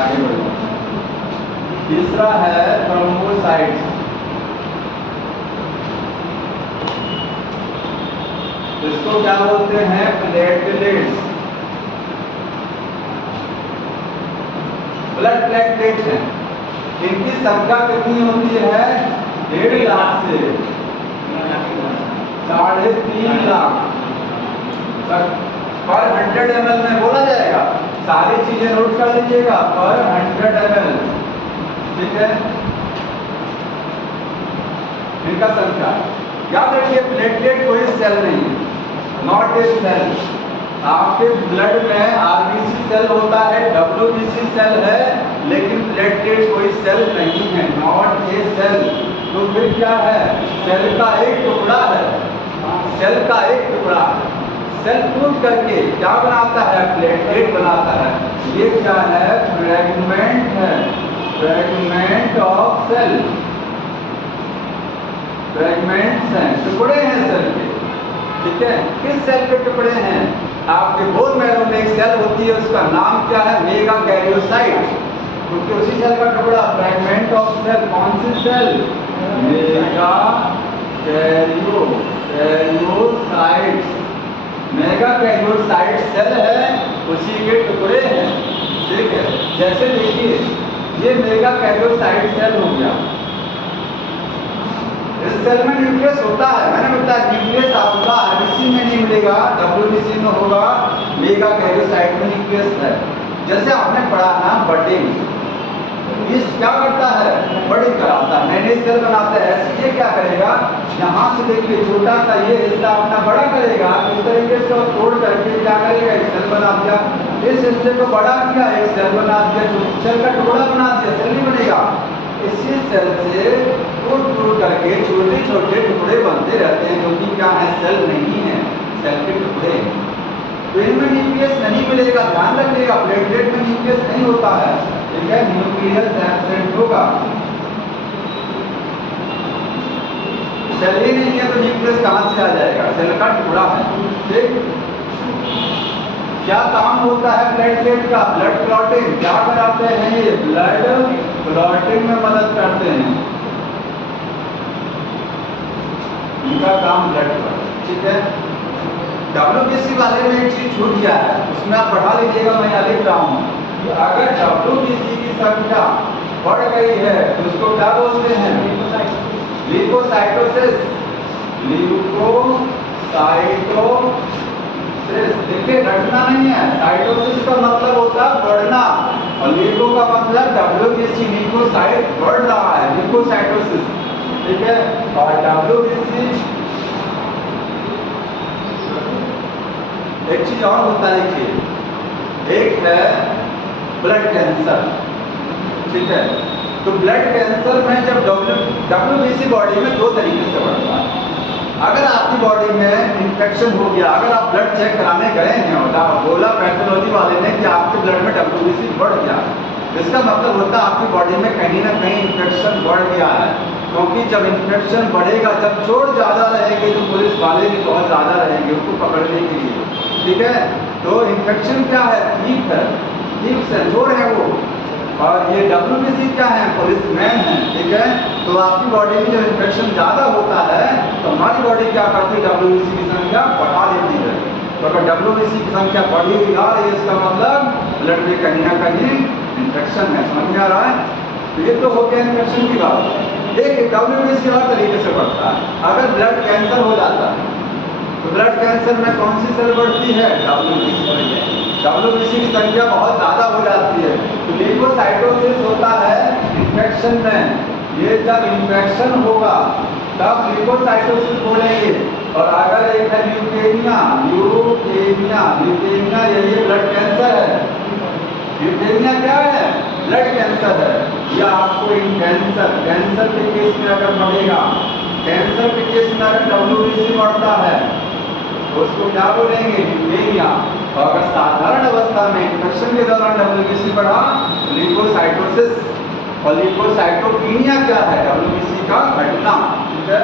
आगे बढ़ो। तीसरा है थ्रोम्बोसाइट्स। इसको क्या बोलते हैं? प्लेटलेट्स। ब्लड प्लेटलेट्स हैं। इनकी संख्या कितनी होती है? 1.5 लाख से 3.5 लाख तक पर 100 ml में बोला जाएगा। सारी चीजें नोट कर लीजिएगा, पर 100 ml, ठीक है। इनका संख्या याद रखिए, प्लेटलेट कोई सेल नहीं है, नॉट ए सेल। आपके ब्लड में RBC सेल होता है, WBC सेल है, लेकिन प्लेटलेट कोई सेल नहीं है, नॉट ए सेल। तो फिर क्या है? सेल का एक टुकड़ा है, सेल का एक टुकड़ा। सेल टूट करके क्या बनाता है? प्लेटलेट बनाता है। ये क्या है? फ्रेगमेंट है, फ्रेगमेंट ऑफ सेल। फ्रेगमेंट्स हैं, टुकड़े हैं सेल के, ठीक है। किस सेल के टुकड़े हैं? आपके बोन मैरो में एक सेल होती है, उसका नाम क्या है? Megakaryocyte. क्योंकि उसी सेल का टुकड़ा फ्रैगमेंट ऑफ सेल, कौन सी cell? Megakaryocyte. Megakaryocyte cell है, उसी के टुकड़े हैं। ठीक है, जैसे देखिए ये मेगा कैरियोसाइट सेल हो गया, इस सेल में न्यूक्लियस होता है, मैंने बताया न्यूक्लियस आपका आरबीसी में नहीं मिलेगा, डब्ल्यूबीसी में होगा। मेगा कैरियोसाइट में न्यूक्लियस है। जैसे आपने पढ़ा ना बडिंग, ये क्या करता है? बडिंग कराता है, नए नए सेल बनाता है। ऐसे ये क्या करेगा, यहाँ से देखिए छोटा सा ये हिस्सा अपना बड़ा करेगा, इस तरीके से और तोड़ करके क्या करेगा? एक सेल बना दिया। इस हिस्से को बड़ा किया, एक सेल बना दिया, सेल का टुकड़ा बना दिया, सेल नहीं बनेगा। इसी सेल से टूट टूट करके छोटे छोटे टुकड़े बनते रहते हैं, जो कि क्या है? सेल नहीं है, सेल के टुकड़े हैं। तो इनमें न्यूक्लियस नहीं मिलेगा, ध्यान रखिएगा। प्लेटलेट में न्यूक्लियस नहीं होता है, ठीक है, न्यूक्लियस एब्सेंट होगा। सेल ही नहीं है तो न्यूक्लियस कहाँ से आ जाएगा? सेल का टुकड़ा है। ठीक, क्या काम होता है प्लेटलेट का? Blood clotting. क्या कराते हैं ये? ब्लड क्लॉटिंग में मदद करते हैं, इनका काम ब्लड क्लॉटिंग। ठीक है, डब्ल्यूबीसी वाले में एक चीज छूट गया है, उसमें आप बढ़ा लीजिएगा, मैं यहाँ लिख रहा हूँ कि अगर डब्ल्यूबीसी की संख्या बढ़ गई है तो उसको क्या बोलते हैं? ल्यूकोसाइटोसिस। ल्यूकोसाइटोसिस, देखिए रटना नहीं है। साइटोसिस का मतलब होता है बढ़ना, और ल्यूको का मतलब डब्ल्यूबीसी, ल्यूकोसाइट बढ़ रहा है, ल्यूकोसाइटोसिस। ठीक है, और डब्ल्यूबीसी एक चीज और होता है, देखिए एक है ब्लड कैंसर। ठीक है, तो ब्लड कैंसर में जब डब्ल्यूबीसी बॉडी में दो तरीके से बढ़ता है। अगर आपकी बॉडी में इन्फेक्शन हो गया, अगर आप ब्लड चेक कराने गए हैं और बोला पैथोलॉजी वाले ने कि आपके ब्लड में डब्ल्यूबीसी बढ़ गया, इसका मतलब होता है आपकी बॉडी में कहीं ना कहीं इन्फेक्शन बढ़ गया है। क्योंकि जब इन्फेक्शन बढ़ेगा, जब चोर ज़्यादा रहेंगे तो पुलिस वाले भी बहुत ज़्यादा रहेंगे उसको पकड़ने के लिए। ठीक है, तो इन्फेक्शन क्या है? ठीक है, ठीक से चोर है वो, और ये डब्ल्यूबीसी क्या है? पुलिसमैन है। ठीक है, तो आपकी बॉडी में जब इन्फेक्शन ज़्यादा होता है तो हमारी बॉडी क्या करती है? डब्ल्यूबीसी की संख्या बढ़ा देती है। तो अगर डब्ल्यूबीसी की संख्या बढ़ी हुई आ रही है, इसका मतलब ब्लड में कहीं ना कहीं इन्फेक्शन है। समझ में आ रहा है? तो ये तो हो गया इन्फेक्शन की बात। एक डब्ल्यूबीसी और तरीके से बढ़ता है। अगर ब्लड कैंसर हो जाता है तो ब्लड कैंसर में कौन सी सेल बढ़ती है? डब्ल्यूबीसी। डब्ल्यूबीसी की संख्या बहुत ज़्यादा हो जाती है तो ल्यूकोसाइटोसिस होता है इन्फेक्शन में। ये जब इन्फेक्शन होगा तब ल्यूकोसाइटोसिस बोलेंगे। और अगर एक है ल्यूकेमिया, ल्यूकेमिया यही ब्लड कैंसर है। ल्यूकेमिया क्या है? ब्लड कैंसर है। या आपको इन कैंसर के केस में अगर बढ़ेगा, कैंसर के केस में अगर डब्ल्यूबीसी बढ़ता है तो उसको क्या बोलेंगे? ल्यूकेमिया। और अगर साधारण अवस्था में इन्फेक्शन के दौरान डब्ल्यूबीसी बढ़ा, ल्यूकोसाइटोसिस। और ल्यूकोसाइटोकिनिया क्या है? डब्ल्यूबीसी का घटना। ठीक है,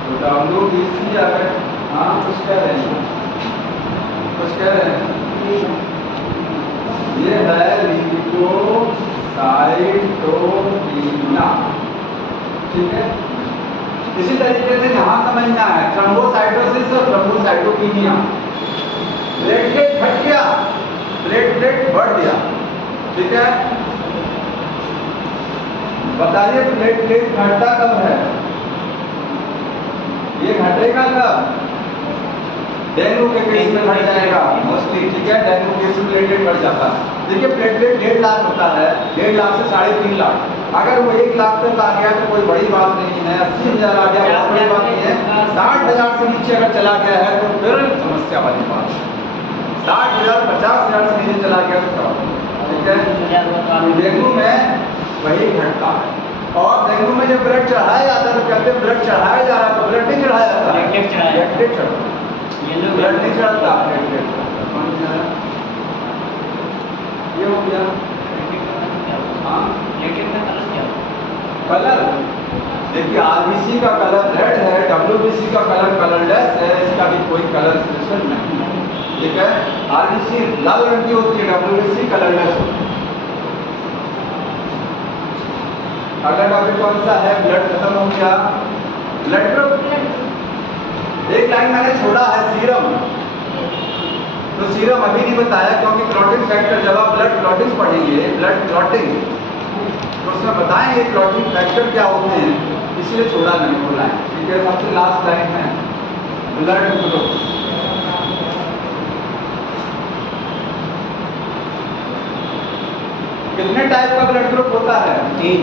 तो डब्ल्यूबीसी अगर कुछ कह रहे हैं, ये है ल्यूकोसाइटोकिनिया। ठीक है, इसी तरीके से यहाँ समझना है थ्रोम्बोसाइटोसिस और थ्रोम्बोसाइटोकिनिया। प्लेटलेट घट गया, प्लेटलेट बढ़ गया। ठीक है, बताइए प्लेटलेट घटता कब है? ये घटेगा कब? डेंगू के केस में घट जाएगा मोस्टली। ठीक है, डेंगू केस में प्लेटलेट बढ़ जाता है। देखिए प्लेटलेट 1.5 लाख होता है, 1.5 लाख से 3.5 लाख। अगर वो 1 लाख तक आ गया तो कोई बड़ी बात नहीं है, 80,000 आ गया बहुत बड़ी बात नहीं है। 60,000 से नीचे अगर चला गया है तो फिर समस्या वाली बात है। 60,000 50,000 से नीचे चला गया तो ठीक है, डेंगू में वही घटता है। और डेंगू में जब ब्लड चढ़ाया जाता है तो कहते हैं ब्लड चढ़ाया जा रहा है, तो ब्लड नहीं चढ़ाया जाता है, प्लेटलेट चढ़ता है, ब्लड नहीं चढ़ता, प्लेटलेट चढ़ता। ये हो गया। हाँ, कलर देखिए आरबीसी का कलर रेड है, डब्ल्यूबीसी का कलर कलरलेस है, इसका भी कोई कलर सिस्टम नहीं है। ठीक है, आरबीसी लाल रंग की होती है, डब्ल्यूबीसी कलरलेस होती है। अगला टॉपिक कौन सा है? ब्लड खत्म हो गया। ब्लड ग्रुप एक लाइन मैंने छोड़ा है, सीरम। तो सीरम अभी नहीं बताया क्योंकि क्लॉटिंग फैक्टर जब आप ब्लड क्लॉटिंग पढ़ेंगे, ब्लड क्लॉटिंग, तो उसमें बताएंगे क्लॉटिंग फैक्टर क्या होते हैं, इसलिए छोड़ा नहीं बोला है। ठीक है, सबसे लास्ट लाइन है ब्लड ग्रुप। कितने टाइप का ब्लड ग्रुप होता है? तीन।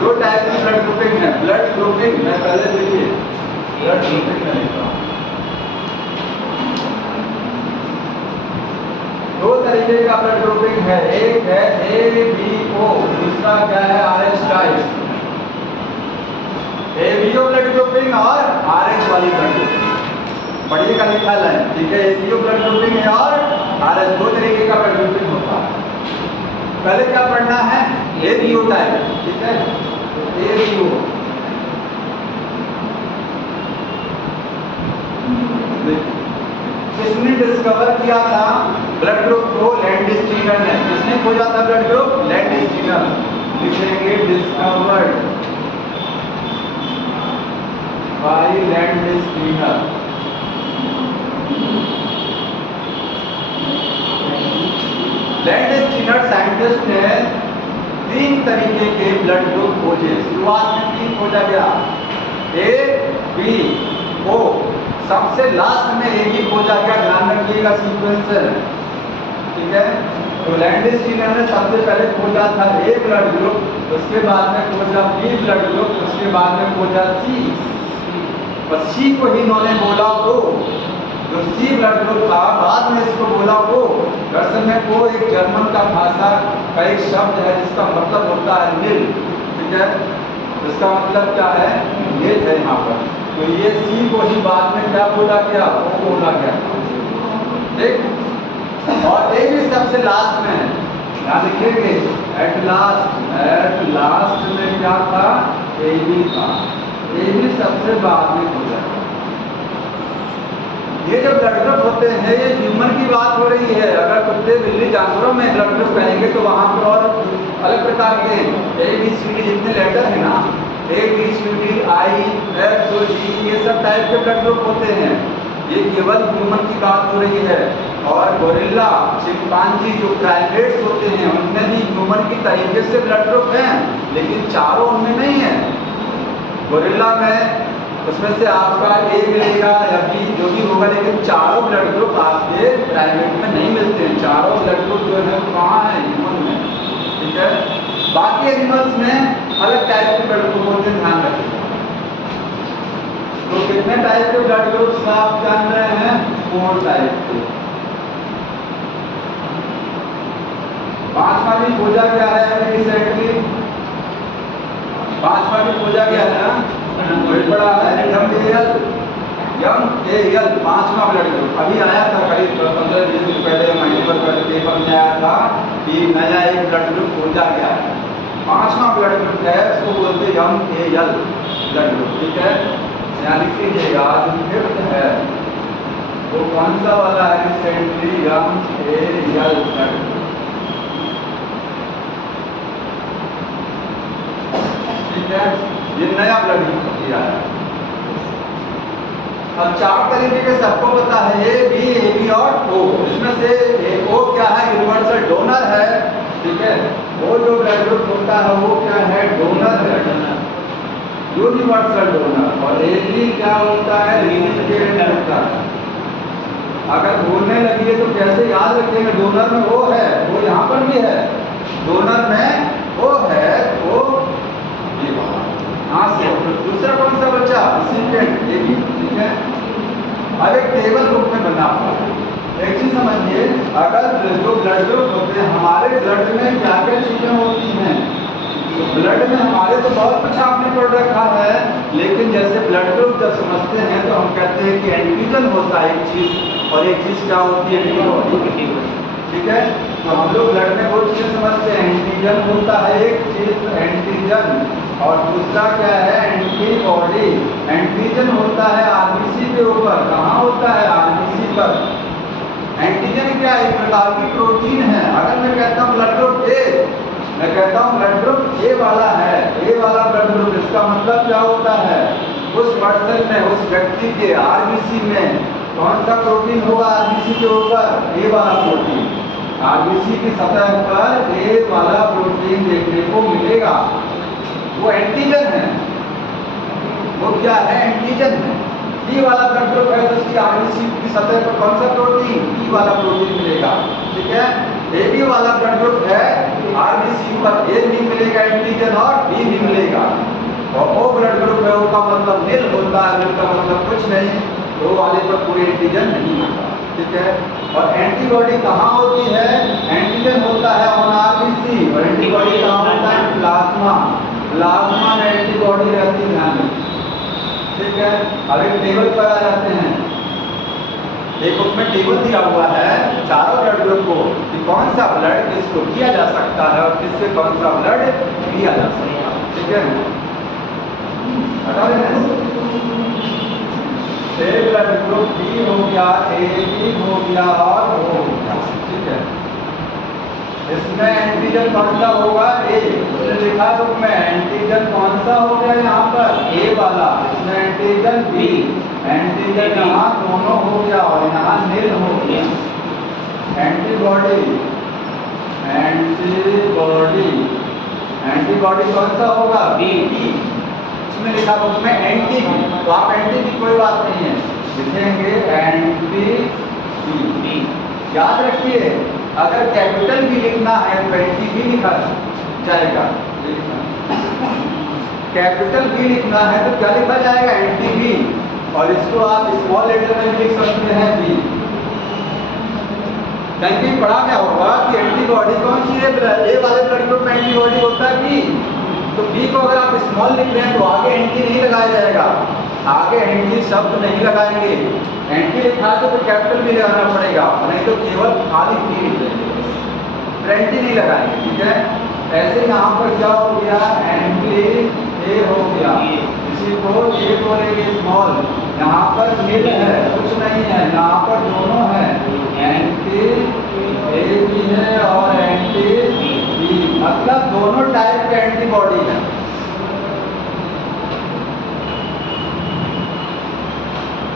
दो टाइप की ब्लड ग्रुपिंग है। ब्लड ग्रुपिंग मैं पहले देखिए ब्लड ग्रुपिंग करेगा। दो तरीके का ब्लड ग्रुपिंग है, एक है ABO, दूसरा क्या है? RH type. ABO blood grouping और RH वाली ब्लड ग्रुपिंग पढ़िएगा, लिखा है। ठीक है, ABO ब्लड ग्रुपिंग है और RH, दो तरीके का ब्लड ग्रुपिंग होता है। पहले क्या पढ़ना है? ABO type. ठीक है, ABO किसने डिस्कवर किया था ब्लड ग्रुप को? लैंडस्टीनर ने। किसने खोजा था ब्लड ग्रुप? लैंडस्टीनर। लिखेंगे discovered by Landsteiner. Landsteiner scientist ने तीन तरीके के ब्लड ग्रुप खोजे। शुरुआत में तीन खोजा गया, ABO, सबसे लास्ट में AB खोजा गया। ध्यान रखिएगा सीक्वेंसर। ठीक है, तो लैंडस्टीनर ने सबसे पहले खोजा था A ब्लड ग्रुप, उसके बाद में खोजा B ब्लड ग्रुप, उसके बाद में खोजा C, और C को ही इन्होंने बोला O। जो C ब्लड ग्रुप था बाद में इसको बोला O। दरअसल में O एक जर्मन का भाषा का एक शब्द है जिसका मतलब होता है नील। ठीक है, इसका मतलब क्या है? नील है यहाँ पर। तो ये C को ही बाद में क्या बोला गया? O बोला गया। ठीक, और A भी सबसे लास्ट में है, यहाँ लिखेंगे एट लास्ट में क्या था? AB था। AB सबसे बाद में खोजा। ये जो ब्लड ग्रुप होते हैं ये ह्यूमन की बात हो रही है। अगर कुत्ते बिल्ली जानवरों में ब्लड ग्रुप कहेंगे तो वहाँ पर और अलग प्रकार के ABCD जितने लेटर है ना, ABCD, I, F, G, ये सब टाइप के ब्लड ग्रुप होते हैं। ये केवल ह्यूमन की बात हो रही है। और गोरिल्ला, चिंपांजी जो प्राइमेट्स होते हैं उनमें भी ह्यूमन की तरीके से ब्लड ग्रुप हैं, लेकिन चारों उनमें नहीं है। गोरिल्ला में उसमें से आपका A मिलेगा या B जो भी होगा, लेकिन चारों ब्लड ग्रुप आपके प्राइमेट में नहीं मिलते हैं। चारों ब्लड ग्रुप जो है कहाँ है? ह्यूमन में। ठीक है, बाकी एनिमल्स में अलग टाइप के ब्लड ग्रुप होते हैं, ध्यान रखिएगा। तो कितने टाइप के ब्लड ग्रुप्स आप जान रहे हैं? 4 टाइप के। पांचवा भी खोजा गया है अभी रिसेंटली, पांचवा भी खोजा गया है ना, वही पड़ा है MAL, पांचवा ब्लड ग्रुप अभी आया था करीब 15-20 दिन पहले मल्टीपल पेपर में आया था कि नया एक ब्लड ग्रुप खोजा गया है। पांचवा ब्लड ग्रुप है, उसको बोलते हैं MAL ब्लड ग्रुप। ठीक है, यहाँ लिख लीजिएगा। जो फिफ्थ है वो कौन सा वाला है? Recently MAL blood group. ठीक है, ये नया ब्लड ग्रुप किया है। अब 4 तरीके के सबको पता है, AB और O। इसमें से O क्या है? यूनिवर्सल डोनर है। ठीक है, वो जो ब्लड ग्रुप होता है वो क्या है? डोनर है, यूनिवर्सल डोनर। और AB क्या होता है? रेसिपिएंट होता है। अगर बोलने लगिए तो कैसे याद रखेंगे? डोनर में वो है, वो यहाँ पर भी है। डोनर में वो है, वो हाँ से। दूसरा कौन सा बच्चा? Recipient AB। ठीक है, अब एक टेबल बुक में बना हुआ है। एक चीज समझिए, अगर जो ब्लड ग्रुप होते हैं हमारे ब्लड में क्या क्या चीजें होती हैं? तो ब्लड में हमारे तो बहुत कुछ आपने पढ़ रखा है, लेकिन जैसे ब्लड ग्रुप जब समझते हैं तो हम कहते हैं कि एंटीजन होता है एक चीज, और एक चीज क्या होती है? एंटीबॉडी। ठीक है। तो हम लोग ब्लड में वो चीज़ें समझते हैं, एंटीजन होता है एक चीज, एंटीजन, और दूसरा क्या है, एंटीबॉडी। एंटीजन होता है आरबीसी के ऊपर, कहाँ होता है, आरबीसी पर। एंटीजन क्या है, एक प्रकार की प्रोटीन है। अगर मैं कहता हूँ ब्लड ग्रुप ए, मैं कहता हूँ ब्लड ग्रुप ए वाला है, ए वाला ब्लड ग्रुप, इसका मतलब क्या होता है, उस पर्सन में, उस व्यक्ति के आरबीसी में कौन सा प्रोटीन होगा, आरबीसी के ऊपर ए वाला प्रोटीन, आरबीसी की सतह पर ए वाला प्रोटीन देखने को मिलेगा। वो एंटीजन है, वो क्या है, एंटीजन है। टी वाला ब्लड ग्रुप है तो उसकी आरबीसी की सतह पर कौन सा प्रोटीन, टी वाला प्रोटीन मिलेगा। ठीक है। ए बी वाला ब्लड ग्रुप है, आरबीसी पर ए भी मिलेगा एंटीजन और बी भी मिलेगा। और ओ ब्लड ग्रुप है, ओ का मतलब नील होता है, नील का मतलब कुछ नहीं, ओ वाले पर कोई एंटीजन नहीं होता। ठीक है। और एंटीबॉडी कहाँ होती है, एंटीजन होता है ऑन आरबीसी, और एंटीबॉडी कहाँ होता है, प्लाज्मा। प्लाज्मा में एंटीबॉडी रहती है, ध्यान रखिए। ठीक है। अब एक टेबल पर आ जाते हैं, एक उसमें टेबल दिया हुआ है चारों ब्लड ग्रुप को कि कौन सा ब्लड किसको दिया जा सकता है और किससे कौन सा ब्लड दिया जा सकता है। ठीक है। हटा देना, ए ब्लड ग्रुप बी हो गया, ए बी हो गया और ओ हो गया। ठीक है। इसमें एंटीजन कौन सा होगा, ए, उसने लिखा तो में एंटीजन कौन सा हो गया यहाँ पर, ए वाला। इसमें एंटीजन बी, एंटीजन यहाँ दोनों हो गया और यहाँ नील हो गया। एंटीबॉडी, एंटीबॉडी, एंटीबॉडी कौन सा होगा, बी। इसमें लिखा तो उसमें एंटी बी, तो आप एंटी बी कोई बात नहीं है, लिखेंगे एंटी बी। याद रखिए, अगर कैपिटल भी लिखना है तो एंटी भी लिखा जाएगा। कैपिटल भी लिखना है तो क्या लिखा जाएगा, एंटी भी, और इसको आप स्मॉल लेटर में लिख सकते हैं बी। कहीं पढ़ा क्या होगा कि एंटीबॉडी कौन सी है, ए वाले ब्लड ग्रुप में एंटीबॉडी होता है बी, तो बी को अगर आप स्मॉल लिख रहे हैं तो आगे एंटी नहीं लगाया जाएगा, आगे एंटी शब्द नहीं लगाएंगे। एंटी लिखा है तो फिर कैपिटल भी लगाना पड़ेगा, नहीं तो केवल खाली बी लिख देंगे, फिर एंटी नहीं लगाएंगे। ठीक है। ऐसे यहाँ पर क्या हो गया, एंटी ए हो गया, इसी को ए बोलेंगे स्मॉल। यहाँ पर मिल है, कुछ नहीं है, यहाँ पर दोनों है, एंटी ए भी है और एंटी बी, मतलब दोनों टाइप के एंटीबॉडी है।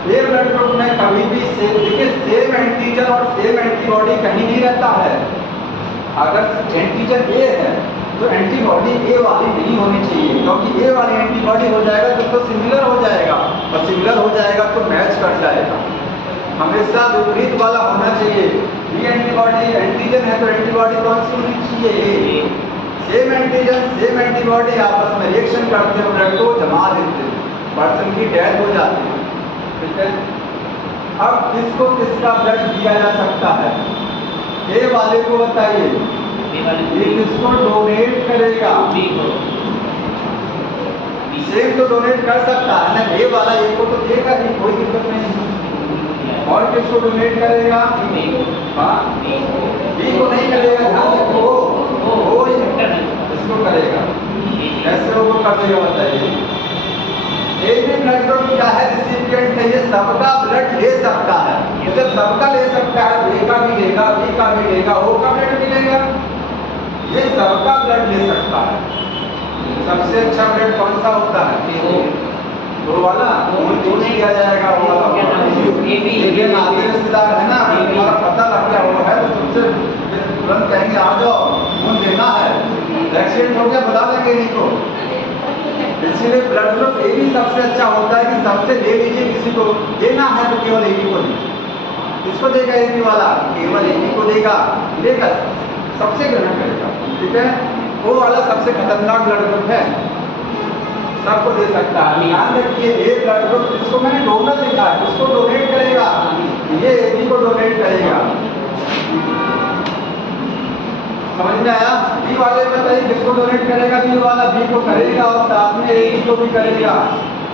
ए ब्लड ग्रुप में कभी भी देखिए सेम एंटीजन और सेम एंटीबॉडी कहीं नहीं रहता है। अगर एंटीजन ए है तो एंटीबॉडी ए वाली नहीं होनी चाहिए, क्योंकि ए वाली एंटीबॉडी हो जाएगा तो सिमिलर हो जाएगा, और सिमिलर हो जाएगा तो मैच कर जाएगा। हमेशा विपरीत वाला होना चाहिए। ये एंटीबॉडी एंटीजन है तो एंटीबॉडी कौन सी होनी चाहिए, ए। सेम एंटीजन सेम एंटीबॉडी आपस में रिएक्शन करते हैं, ब्लड को जमा देते हैं, पर्सन की डेथ हो जाती है। ठीक है। अब किसको किसका ब्लड दिया जा सकता है, ए वाले को बताइए, ये किसको डोनेट करेगा, बी को। सेम तो डोनेट कर सकता है ना, ए वाला ए को तो देगा ही, कोई दिक्कत नहीं। और किसको डोनेट करेगा, हाँ बी को नहीं करेगा, वो इसको करेगा। कैसे वो कर देगा बताइए। एक भी ब्लड ग्रुप क्या है, रिसिपिएंट है, ये सबका ब्लड ले सकता है। जब सबका ले सकता है तो ए का भी लेगा, बी का भी लेगा, ओ का ब्लड भी लेगा, ये सबका ब्लड ले सकता है। सबसे अच्छा ब्लड कौन सा होता है, वो वाला, खून दिया जाएगा, वो वाला। ये नाते रिश्तेदार है ना, हमारा पता लग गया वो है तो तुमसे तुरंत कहेंगे आ जाओ खून देना है, एक्सीडेंट हो गया बता देंगे नहीं तो। इसीलिए ब्लड ग्रुप ए भी सबसे अच्छा होता है कि सबसे ले लीजिए, किसी को देना है तो केवल ए बी को देगा। किसको देगा, ए बी वाला केवल ए बी को देगा, लेगा, सबसे ग्रहण करेगा। ठीक है। वो वाला सबसे खतरनाक ब्लड ग्रुप है, सबको दे सकता है। ध्यान रखिए, ए ब्लड ग्रुप जिसको मैंने डोनर लिखा है उसको डोनेट करेगा, ये ए बी को डोनेट करेगा। समझ में आया। बी वाले बताइए किसको डोनेट करेगा, बी वाला बी को करेगा और साथ में ए बी को भी करेगा।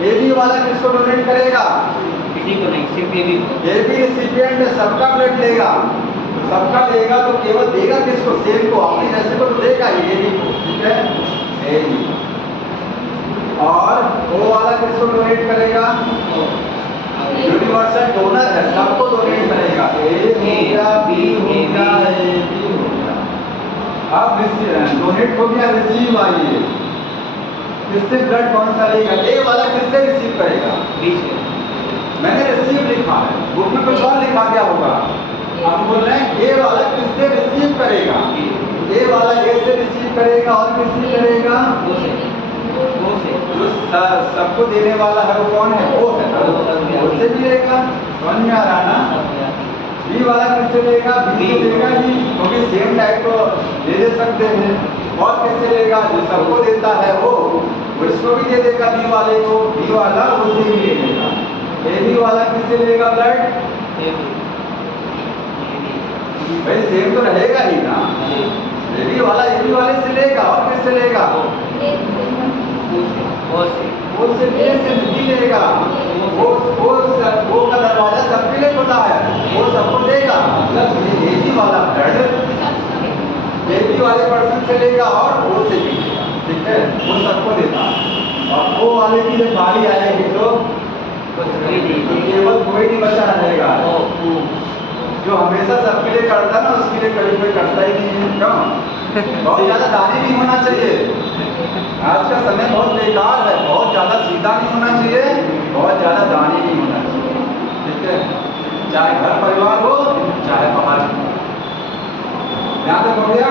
ए बी वाला किसको डोनेट करेगा, किसी को नहीं, सिर्फ A B. A B recipient सबका ब्लड लेगा, सबका लेगा तो केवल देगा किसको? सेम को, अपने जैसे को तो देगा ही, ए बी को, ठीक है, ए बी। और ओ वाला किसको डोनेट करेगा? यूनिवर्सल डोनर है, सबको डोनेट करेगा, ए हो गया, बी हो गया, ए बी हो गया। अब डोनेट हो गया, रिसीव आइए, किससे ब्लड कौन सा लेगा? ए वाला किससे रिसीव करेगा? बी से। मैंने रिसीव लिखा है, बुक में कुछ और लिखा गया होगा। हम बोल रहे हैं ए वाला किससे रिसीव करेगा? ए वाला ए से रिसीव करेगा और किससे करेगा? ओ से। ओ से। जो सबको देने वाला है वो कौन है? ओ है, ओ से भी लेगा, समझ में आ रहा ना? बी वाला किससे लेगा? बी से लेगा ही, क्योंकि सेम टाइप को दे सकते हैं। और किससे लेगा? जो सबको देता है वो इसको भी दे देगा, बी वाले को, बी वाला उसे भी ले लेगा। ए बी वाला किससे लेगा ब्लड? A B. भाई सेम तो रहेगा ही ना, ए बी वाला ए बी वाले से लेगा और किससे लेगा? ओ से। वो से ए से नहीं लेगा, वो का दरवाजा सबके लिए खुला है, वो सबको देगा, मतलब ए बी वाला ब्लड ए बी वाले पर्सन से लेगा और वो से भी लेगा, ठीक है, वो सबको देता है। और वो वाले की जब बारी आएगी तो केवल कोई नहीं बचा रहेगा, जो हमेशा सबके लिए करता है ना उसके लिए कभी कोई करता ही नहीं है। क्यों? बहुत ज़्यादा दानी नहीं होना चाहिए, आज का समय बहुत बेकार है, बहुत ज़्यादा सीधा नहीं होना चाहिए, बहुत ज़्यादा दानी नहीं होना चाहिए, ठीक है, चाहे घर परिवार हो चाहे बाहर हो। यहाँ तक हो गया।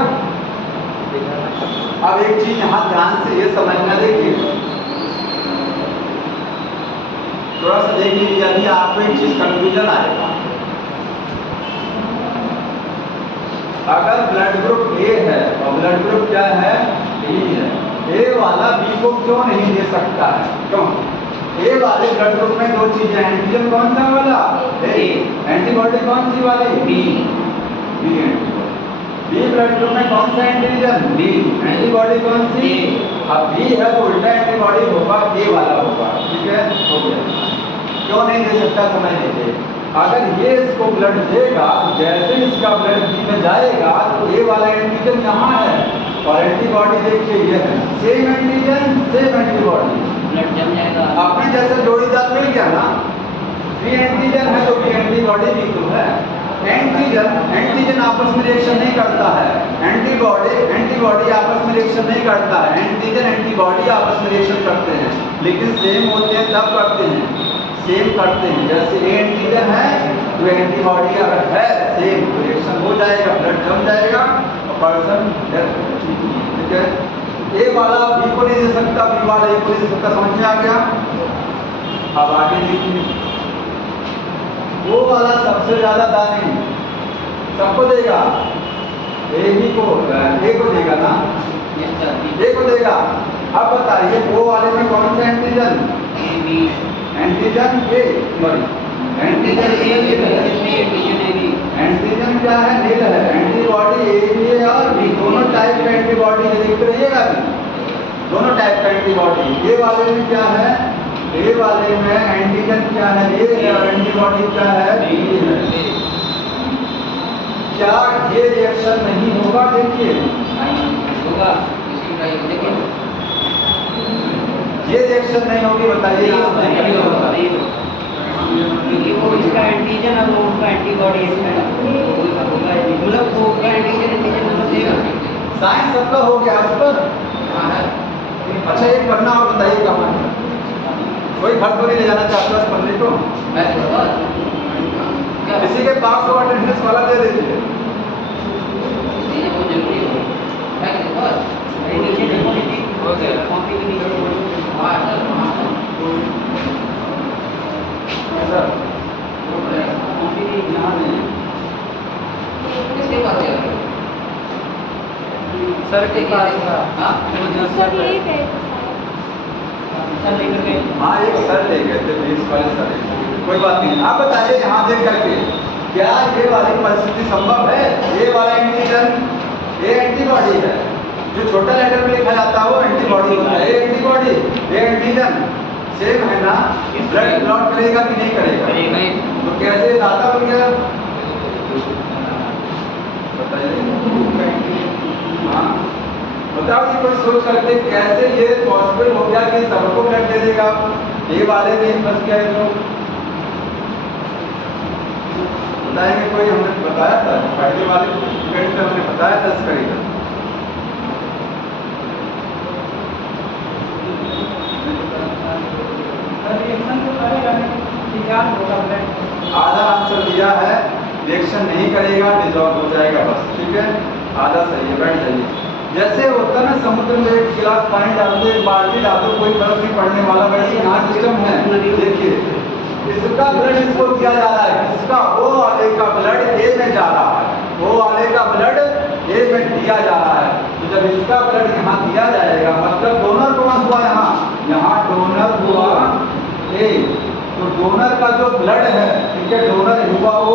अब एक चीज यहाँ ध्यान से ये समझना, देखिए थोड़ा सा देख लीजिए, अभी आपको एक चीज कंफ्यूजन आएगा। अगर ब्लड ग्रुप ए है और ब्लड ग्रुप क्या है? बी है, ए वाला बी को क्यों नहीं दे सकता है? क्यों? ए वाले ब्लड ग्रुप में दो चीजें, एंटीजन कौन सा वाला? ए। एंटीबॉडी कौन सी वाली? B. B antibody. B blood group में कौन सा एंटीजन? बी। एंटीबॉडी कौन सी? अब बी है तो उल्टा एंटीबॉडी होगा, ए वाला होगा, ठीक है, हो गया। क्यों नहीं दे सकता समझ लीजिए, अगर ये इसको ब्लड देगा तो जैसे इसका ब्लड बी में जाएगा तो ए वाला एंटीजन यहाँ है और एंटीबॉडी देखिए ये है, same antigen same antibody, blood जम जाएगा। अपने जैसे जोड़ीदार मिल गया ना, बी एंटीजन है तो बी एंटीबॉडी भी तो है। एंटीजन आपस में रिएक्शन नहीं करता है, एंटीबॉडी आपस में रिएक्शन नहीं करता है, एंटीजन एंटीबॉडी आपस में रिएक्शन करते हैं, लेकिन सेम होते हैं तब करते हैं, सेम करते हैं। जैसे ए एंटीजन है तो एंटीबॉडी अगर है सेम तो रिएक्शन हो जाएगा, ब्लड जम जाएगा और पर्सन डेथ, ठीक है। ए वाला बी को नहीं दे सकता, बी वाला ए को नहीं दे सकता, समझ में आ गया। अब आगे देखिए, वो वाला सबसे ज्यादा दानी सबको देगा, ए बी को ए को देगा ना, ए को देगा। अब बताइए वो वाले में कौन सा antigen? A B. Antigen A, sorry antigen antigen क्या है? नील है, एंटीबॉडी ए बी है और बी दोनों टाइप का एंटीबॉडी देखते रहिएगा, दोनों टाइप का एंटीबॉडी। ए वाले में क्या है? ए वाले में एंटीजन क्या है? ए है और एंटीबॉडी क्या है? बी है। क्या ये रिएक्शन नहीं होगा? देखिए होगा, इसी का लेकिन ये रिएक्शन नहीं होगी, बताइए नहीं होगा, क्योंकि वो इसका एंटीजन और वो उसका एंटीबॉडी होगा, मतलब वो उसका एंटीजन मतलब देगा। साइंस सबका हो गया उस पर। अच्छा एक पढ़ना और बताइए कहाँ है? कोई घर तो नहीं ले जाना चाहता इस पढ़ने को? किसी के पास हो अटेंडेंस वाला दे दीजिए। सर के पास सर यही गए सर लेकर गए। हाँ एक सर ले गए थे, 20 वाले सर, कोई बात नहीं। आप बताइए यहाँ देख करके, क्या ये वाली परिस्थिति संभव है? ये वाला एंटीजन ये एंटीबॉडी है, जो छोटा लेटर में लिखा जाता है वो एंटीबॉडी होता है, ये एंटीबॉडी ये एंटीजन सेम है ना, ब्लड क्लॉट करेगा कि नहीं करेगा? नहीं। तो कैसे दाता बन गया? बताओ कोई सोच करके कैसे ये पॉसिबल हो गया कि सबको ब्लड दे देगा, ये वाले भी फंस गए तो बताएंगे कोई? हमने बताया था पहले वाले स्टूडेंट से, हमने बताया था इसका रीजन। आधा आंसर दिया है, रिएक्शन नहीं करेगा, डिजॉल्व हो जाएगा बस, ठीक है, आधा सही है, बैठ जाइए। जैसे होता है ना समुद्र में एक गिलास पानी डाल दो, एक बाल्टी डाल दो, कोई फर्क नहीं पड़ने वाला, वैसे यहाँ सिस्टम है। देखिए इसका ब्लड इसको दिया जा रहा है, इसका ओ वाले का ब्लड ए में जा रहा है, ओ वाले का ब्लड ए में दिया जा रहा है। तो जब इसका ब्लड यहाँ दिया जाएगा, मतलब डोनर कौन हुआ यहाँ? यहाँ डोनर हुआ ए। तो डोनर का जो ब्लड है, ठीक है, डोनर हुआ ओ,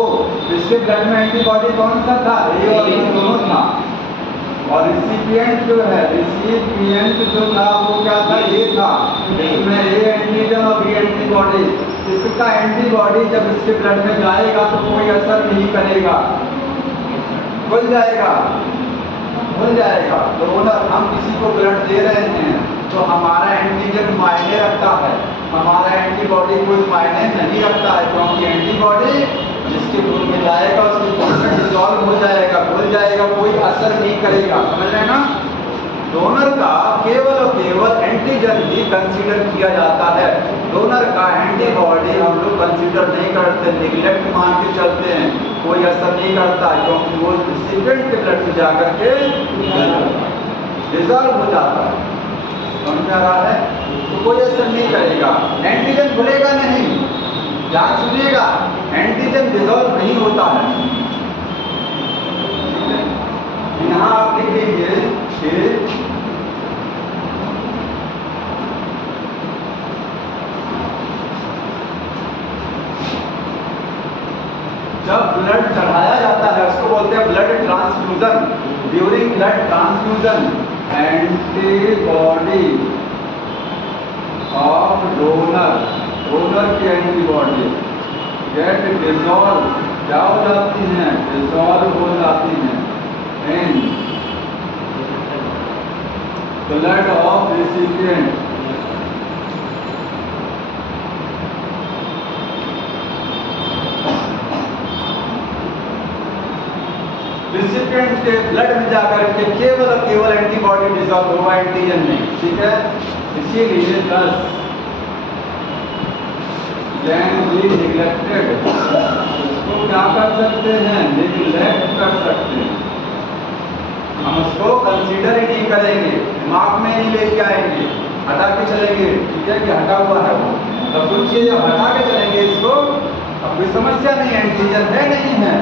इसके ब्लड में एंटीबॉडी कौन सा था? ए और बी दोनों था। और रिसिपिएंट जो है, रिसिपिएंट जो था वो क्या था? ये था। इसमें ए एंटीजन और बी एंटीबॉडी। इसका एंटीबॉडी जब इसके ब्लड में जाएगा तो कोई असर नहीं करेगा, भूल जाएगा, भूल जाएगा। डोनर, हम किसी को ब्लड दे रहे हैं तो हमारा एंटीजन मायने रखता है, हमारा एंटीबॉडी कोई मायने नहीं रखता है, क्योंकि एंटीबॉडी जिसके खून में जाएगा उसके खून में डिसॉल्व हो जाएगा, भूल जाएगा, कोई असर नहीं करेगा। समझ रहे हैं ना? डोनर का केवल और केवल एंटीजन ही कंसीडर किया जाता है, डोनर का एंटीबॉडी हम लोग कंसीडर नहीं करते, निगलेक्ट मान के चलते हैं, कोई असर नहीं करता, क्योंकि वो रिसिपिएंट के ब्लड से जाकर के डिसॉल्व हो जाता है। समझ आ रहा है? तो कोई असर नहीं करेगा, एंटीजन भूलेगा नहीं। ध्यान सुनिएगा, एंटीजन डिसॉल्व नहीं होता है। यहाँ आप लिखेंगे कि जब ब्लड चढ़ाया जाता है उसको बोलते हैं blood transfusion. During blood transfusion antibody of donor, donor की एंटीबॉडी गेट डिसॉल्व, क्या हो जाती हैं? डिसॉल्व हो जाती हैं in blood of recipient. Recipient के ब्लड में जाकर के केवल और केवल एंटीबॉडी डिसॉल्व होगा, एंटीजन नहीं, ठीक है। इसीलिए दस कैन बी निगलेक्टेड, इसको क्या कर सकते हैं? निगलेक्ट कर सकते हैं, हम उसको कंसीडर ही नहीं करेंगे, दिमाग में नहीं लेके आएंगे, हटा के चलेंगे, ठीक है, कि हटा हुआ है वो। तब कुछ चीज हटा के चलेंगे इसको, अब कोई समस्या नहीं, एंटीजन है नहीं है,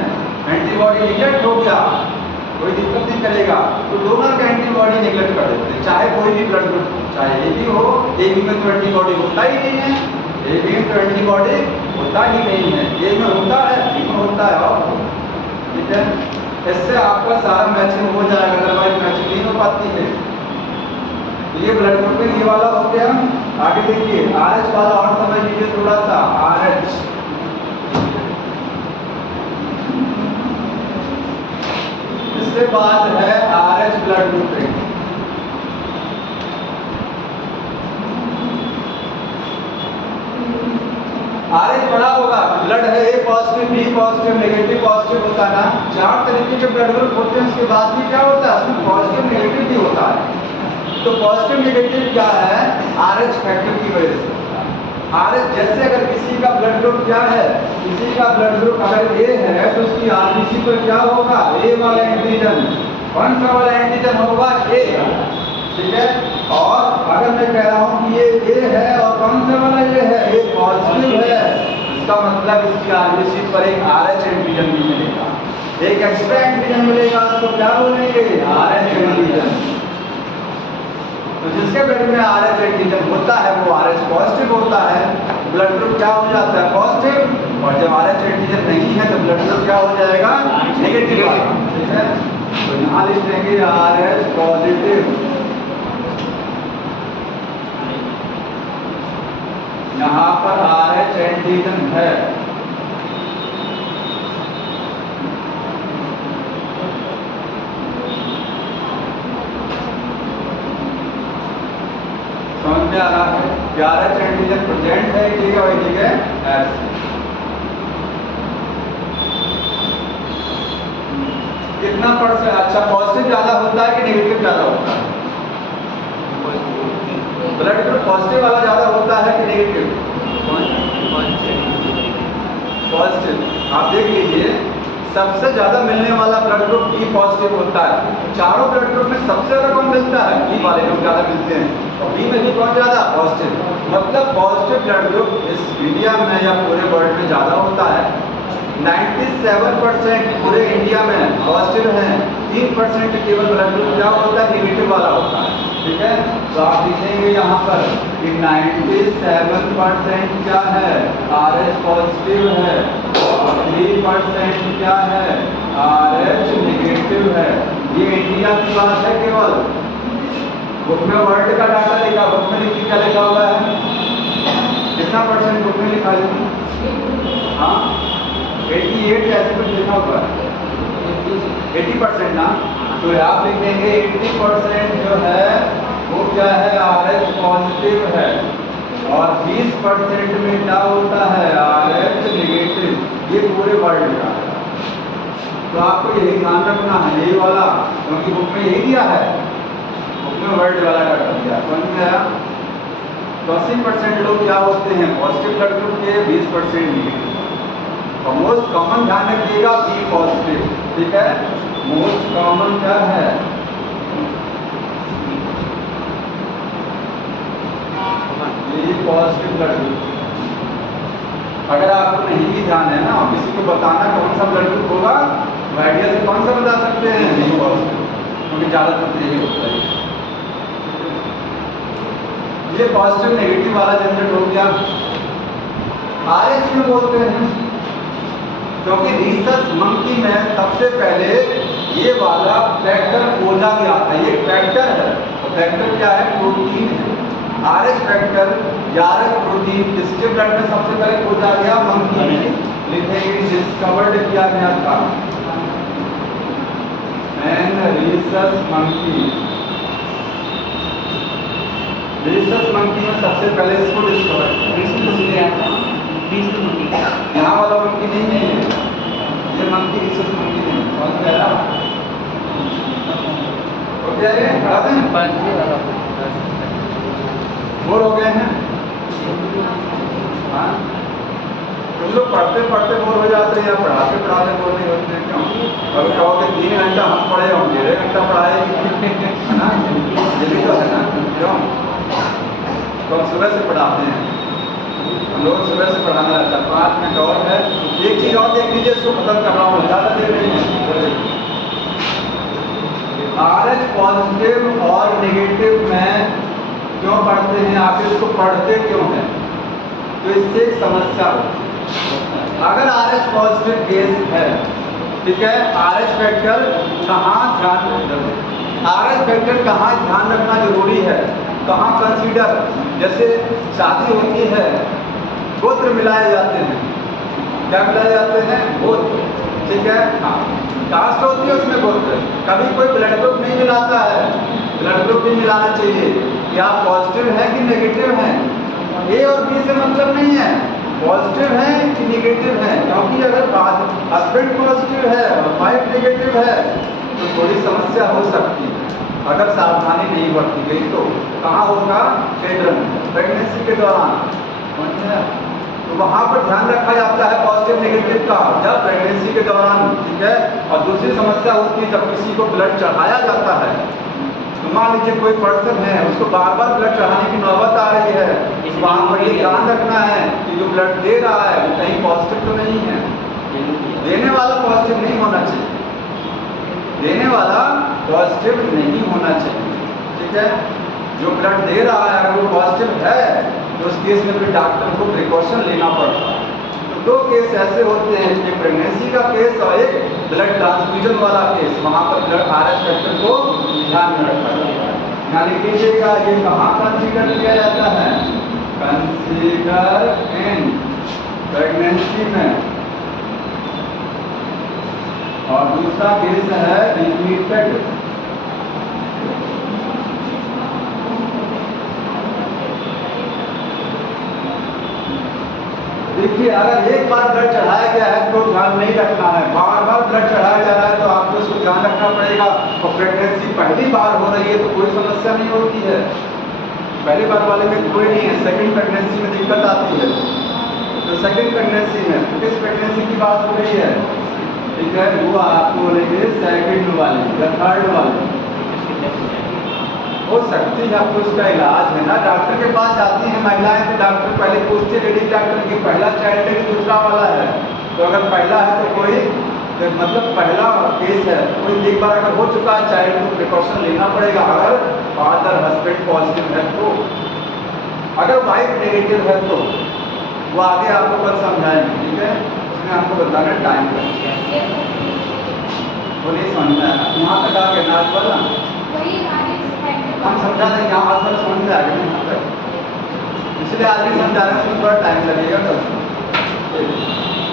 एंटीबॉडी निगलेक्ट हो गया, कोई दिक्कत नहीं करेगा। तो डोनर का एंटीबॉडी निगलेक्ट कर देते हैं, चाहे कोई भी ब्लड ग्रुप, चाहे ए बी हो, ए बी में तो एंटीबॉडी होता ही नहीं है, ए बी में तो एंटीबॉडी होता ही नहीं है, ए में होता है, बी में होता है, और ठीक है। इससे आपका सारा मैचिंग हो जाएगा, अदरवाइज मैचिंग नहीं हो पाती है। ये ब्लड ग्रुप में ये वाला हो गया। आगे देखिए RH वाला और समझ लीजिए थोड़ा सा, RH इसके बाद है RH ब्लड ग्रुपिंग। RH पढ़ा होगा, ब्लड है A positive, B positive, negative positive होता है ना, 4 तरीके के ब्लड ग्रुप होते हैं। उसके बाद भी क्या होता है? उसमें पॉजिटिव नेगेटिव भी होता है। तो पॉजिटिव नेगेटिव क्या है? RH फैक्टर की वजह से होता है। RH जैसे अगर किसी का ब्लड ग्रुप क्या है, किसी का ब्लड ग्रुप अगर ए है तो उसकी RBC पर क्या होगा? ए वाला एंटीजन, कौन सा वाला एंटीजन होगा? ए, ठीक है। और अगर मैं कह रहा हूँ कि ये ए है और कौन सा वाला ये है? ए पॉजिटिव है, इसका मतलब इसकी RBC पर एक RH एंटीजन भी मिलेगा, एक एक्स्ट्रा एंटीजन मिलेगा, उसको क्या बोलेंगे? RH antigen. तो जिसके ब्लड में RH एंटीजन होता है वो RH पॉजिटिव होता है, ब्लड ग्रुप क्या हो जाता है? पॉजिटिव। और जब RH एंटीजन नहीं है तो ब्लड ग्रुप क्या हो जाएगा? नेगेटिव, ठीक है। तो यहाँ लिख देंगे RH पॉजिटिव, यहाँ पर RH एंटीजन है। RH एंटीजन प्रेजेंट है, ठीक है, वही ठीक है एब्सेंट। कितना %? अच्छा, पॉजिटिव ज्यादा होता है कि नेगेटिव ज्यादा होता है? ब्लड ग्रुप पॉजिटिव वाला ज्यादा होता है कि नेगेटिव? पॉजिटिव। आप देख लीजिए, सबसे ज्यादा मिलने वाला ब्लड ग्रुप बी पॉजिटिव होता है। चारों ब्लड ग्रुप में सबसे ज्यादा कौन मिलता है? बी वाले लोग ज्यादा मिलते हैं। और बी में भी कौन ज्यादा? पॉजिटिव। मतलब पॉजिटिव ब्लड ग्रुप इस इंडिया में या पूरे वर्ल्ड में ज्यादा होता है। 97% पूरे इंडिया में पॉजिटिव हैं, 3% केवल ब्लड ग्रुप क्या होता है? नेगेटिव वाला होता है, ठीक है। तो आप लिखेंगे यहाँ पर कि 97% क्या है? RH पॉजिटिव है, और 3% क्या है? RH नेगेटिव है। ये इंडिया की बात है केवल। बुक में वर्ल्ड का डाटा लिखा, बुक में लिखी क्या लिखा हुआ है? कितना % बुक में लिखा है? हाँ, 88 ऐसे कुछ लिखा हुआ है, 80% ना। तो आप लिखेंगे 80% जो है वो क्या है? RH पॉजिटिव है, और 20% में क्या होता है? RH negative. ये पूरे वर्ल्ड का है। तो आपको यही ध्यान रखना है, यही वाला, क्योंकि बुक में यही दिया है, बुक में वर्ल्ड वाला डाटा दिया। समझ में आया? तो 80% लोग क्या होते हैं? पॉजिटिव ब्लड ग्रुप के, 20% नेगेटिव। और मोस्ट कॉमन ध्यान रखिएगा बी पॉजिटिव, ठीक है। मोस्ट कॉमन क्या है? B positive blood group. अगर आपको नहीं भी ध्यान है ना, किसी को बताना कौन सा ब्लड ग्रुप होगा, तो आइडिया से कौन सा बता सकते हैं? बी पॉजिटिव, क्योंकि ज्यादातर यही होता है। ये पॉजिटिव नेगेटिव वाला झंझट हो गया। RH में बोलते हैं, क्योंकि रीसस मंकी में सबसे पहले ये वाला फैक्टर खोजा गया था। ये फैक्टर है, तो फैक्टर क्या है? प्रोटीन है। RH फैक्टर 11 प्रोटीन किसके ब्लड में सबसे पहले खोजा गया? मंकी में। लिखेंगे डिस्कवर्ड किया गया था an rhesus monkey. Rhesus monkey में सबसे पहले इसको डिस्कवर किया। यहाँ वाला मंकी नहीं है, ये मंकी रीसस मंकी नहीं। समझ में आया? तो क्या है? बोर हो गए हैं? हाँ, तुम लोग पढ़ते पढ़ते बोर हो जाते हैं या पढ़ाते पढ़ाते बोर नहीं होते हैं? क्यों? अगर कहोगे 3 घंटा हम पढ़े, हम 1.5 घंटा पढ़ाए, है ना? ये भी तो है ना। क्यों? तो हम सुबह से पढ़ाते हैं, हम लोग सुबह से पढ़ाना रहता है। 5 मिनट और है। एक चीज और देख लीजिए, इसको खत्म कर रहा हूँ, ज़्यादा देर नहीं है। RH पॉजिटिव और नेगेटिव में क्यों पढ़ते हैं? आखिर इसको पढ़ते क्यों हैं? तो इससे एक समस्या होती है। अगर RH पॉजिटिव केस है, ठीक है, RH फैक्टर कहाँ RH फैक्टर कहाँ ध्यान रखना जरूरी है? कहाँ कंसीडर? जैसे शादी होती है, गोत्र मिलाए जाते हैं। क्या मिलाए जाते हैं? गोत्र, ठीक है। हाँ, कास्ट होती है उसमें गोत्र। कभी कोई ब्लड ग्रुप नहीं मिलाता है। ब्लड ग्रुप भी मिलाना चाहिए कि आप पॉजिटिव हैं कि नेगेटिव हैं। ए और बी से मतलब नहीं है पॉजिटिव है कि नेगेटिव है, क्योंकि अगर हस्बैंड पॉजिटिव है और वाइफ नेगेटिव है तो थोड़ी समस्या हो सकती है। अगर सावधानी नहीं बरती गई तो कहाँ होगा? चिल्ड्रन, प्रेगनेंसी के दौरान। तो वहाँ पर ध्यान रखा जाता है पॉजिटिव नेगेटिव का, जब प्रेगनेंसी के दौरान, ठीक है। और दूसरी समस्या होती है जब किसी को ब्लड चढ़ाया जाता है। तो मान लीजिए कोई पर्सन है, उसको बार बार ब्लड चढ़ाने की नौबत आ रही है, इस वहाँ पर ये ध्यान रखना है कि जो ब्लड दे रहा है वो कहीं पॉजिटिव तो नहीं है। देने वाला पॉजिटिव नहीं होना चाहिए, देने वाला पॉजिटिव नहीं होना चाहिए, ठीक है। जो ब्लड दे रहा है अगर वो पॉजिटिव है तो उस केस में फिर डॉक्टर को प्रिकॉशन लेना पड़ता है। तो 2 केस ऐसे होते हैं, एक प्रेगनेंसी का केस और एक ब्लड ट्रांसफ्यूजन वाला केस। वहाँ पर ब्लड RH फैक्टर को ध्यान में रखा जाता है। यहाँ लिख लीजिएगा, ये कहाँ कंसीडर किया जाता है? कंसीडर इन प्रेगनेंसी में। और दूसरा केस है रिपीटेड देखिए अगर एक बार ब्लड चढ़ाया गया है तो ध्यान नहीं रखना है, बार बार ब्लड चढ़ाया जा रहा है तो आपको इसको ध्यान रखना पड़ेगा। और प्रेगनेंसी पहली बार हो रही है तो कोई समस्या नहीं होती है, पहली बार वाले में कोई नहीं है, सेकंड प्रेगनेंसी में दिक्कत आती है। तो सेकंड प्रेगनेंसी में किस प्रेगनेंसी की बात हो रही है, ठीक है, वो आपको बोलेंगे सेकंड वाले या थर्ड वाले हो सकती है। आपको इसका इलाज है ना, डॉक्टर के पास जाती हैं महिलाएं तो डॉक्टर पहले पूछते हैं लेडी डॉक्टर की पहला चाइल्ड है कि दूसरा वाला है। तो अगर पहला है तो कोई मतलब पहला केस है, कोई एक बार अगर हो चुका है चाइल्ड तो प्रिकॉशन लेना पड़ेगा। अगर फादर हस्बैंड पॉजिटिव है तो, अगर वाइफ नेगेटिव है तो वो आगे आपको कल समझाएंगे, ठीक है, उसमें आपको बताना टाइम लगेगा। वो नहीं समझ में आया यहाँ तक आ गया नाच वाला, हम समझा देंगे, यहाँ आज समझ में आ गया यहाँ तक, इसलिए आज भी समझा रहे हैं, उसमें थोड़ा टाइम लगेगा कल।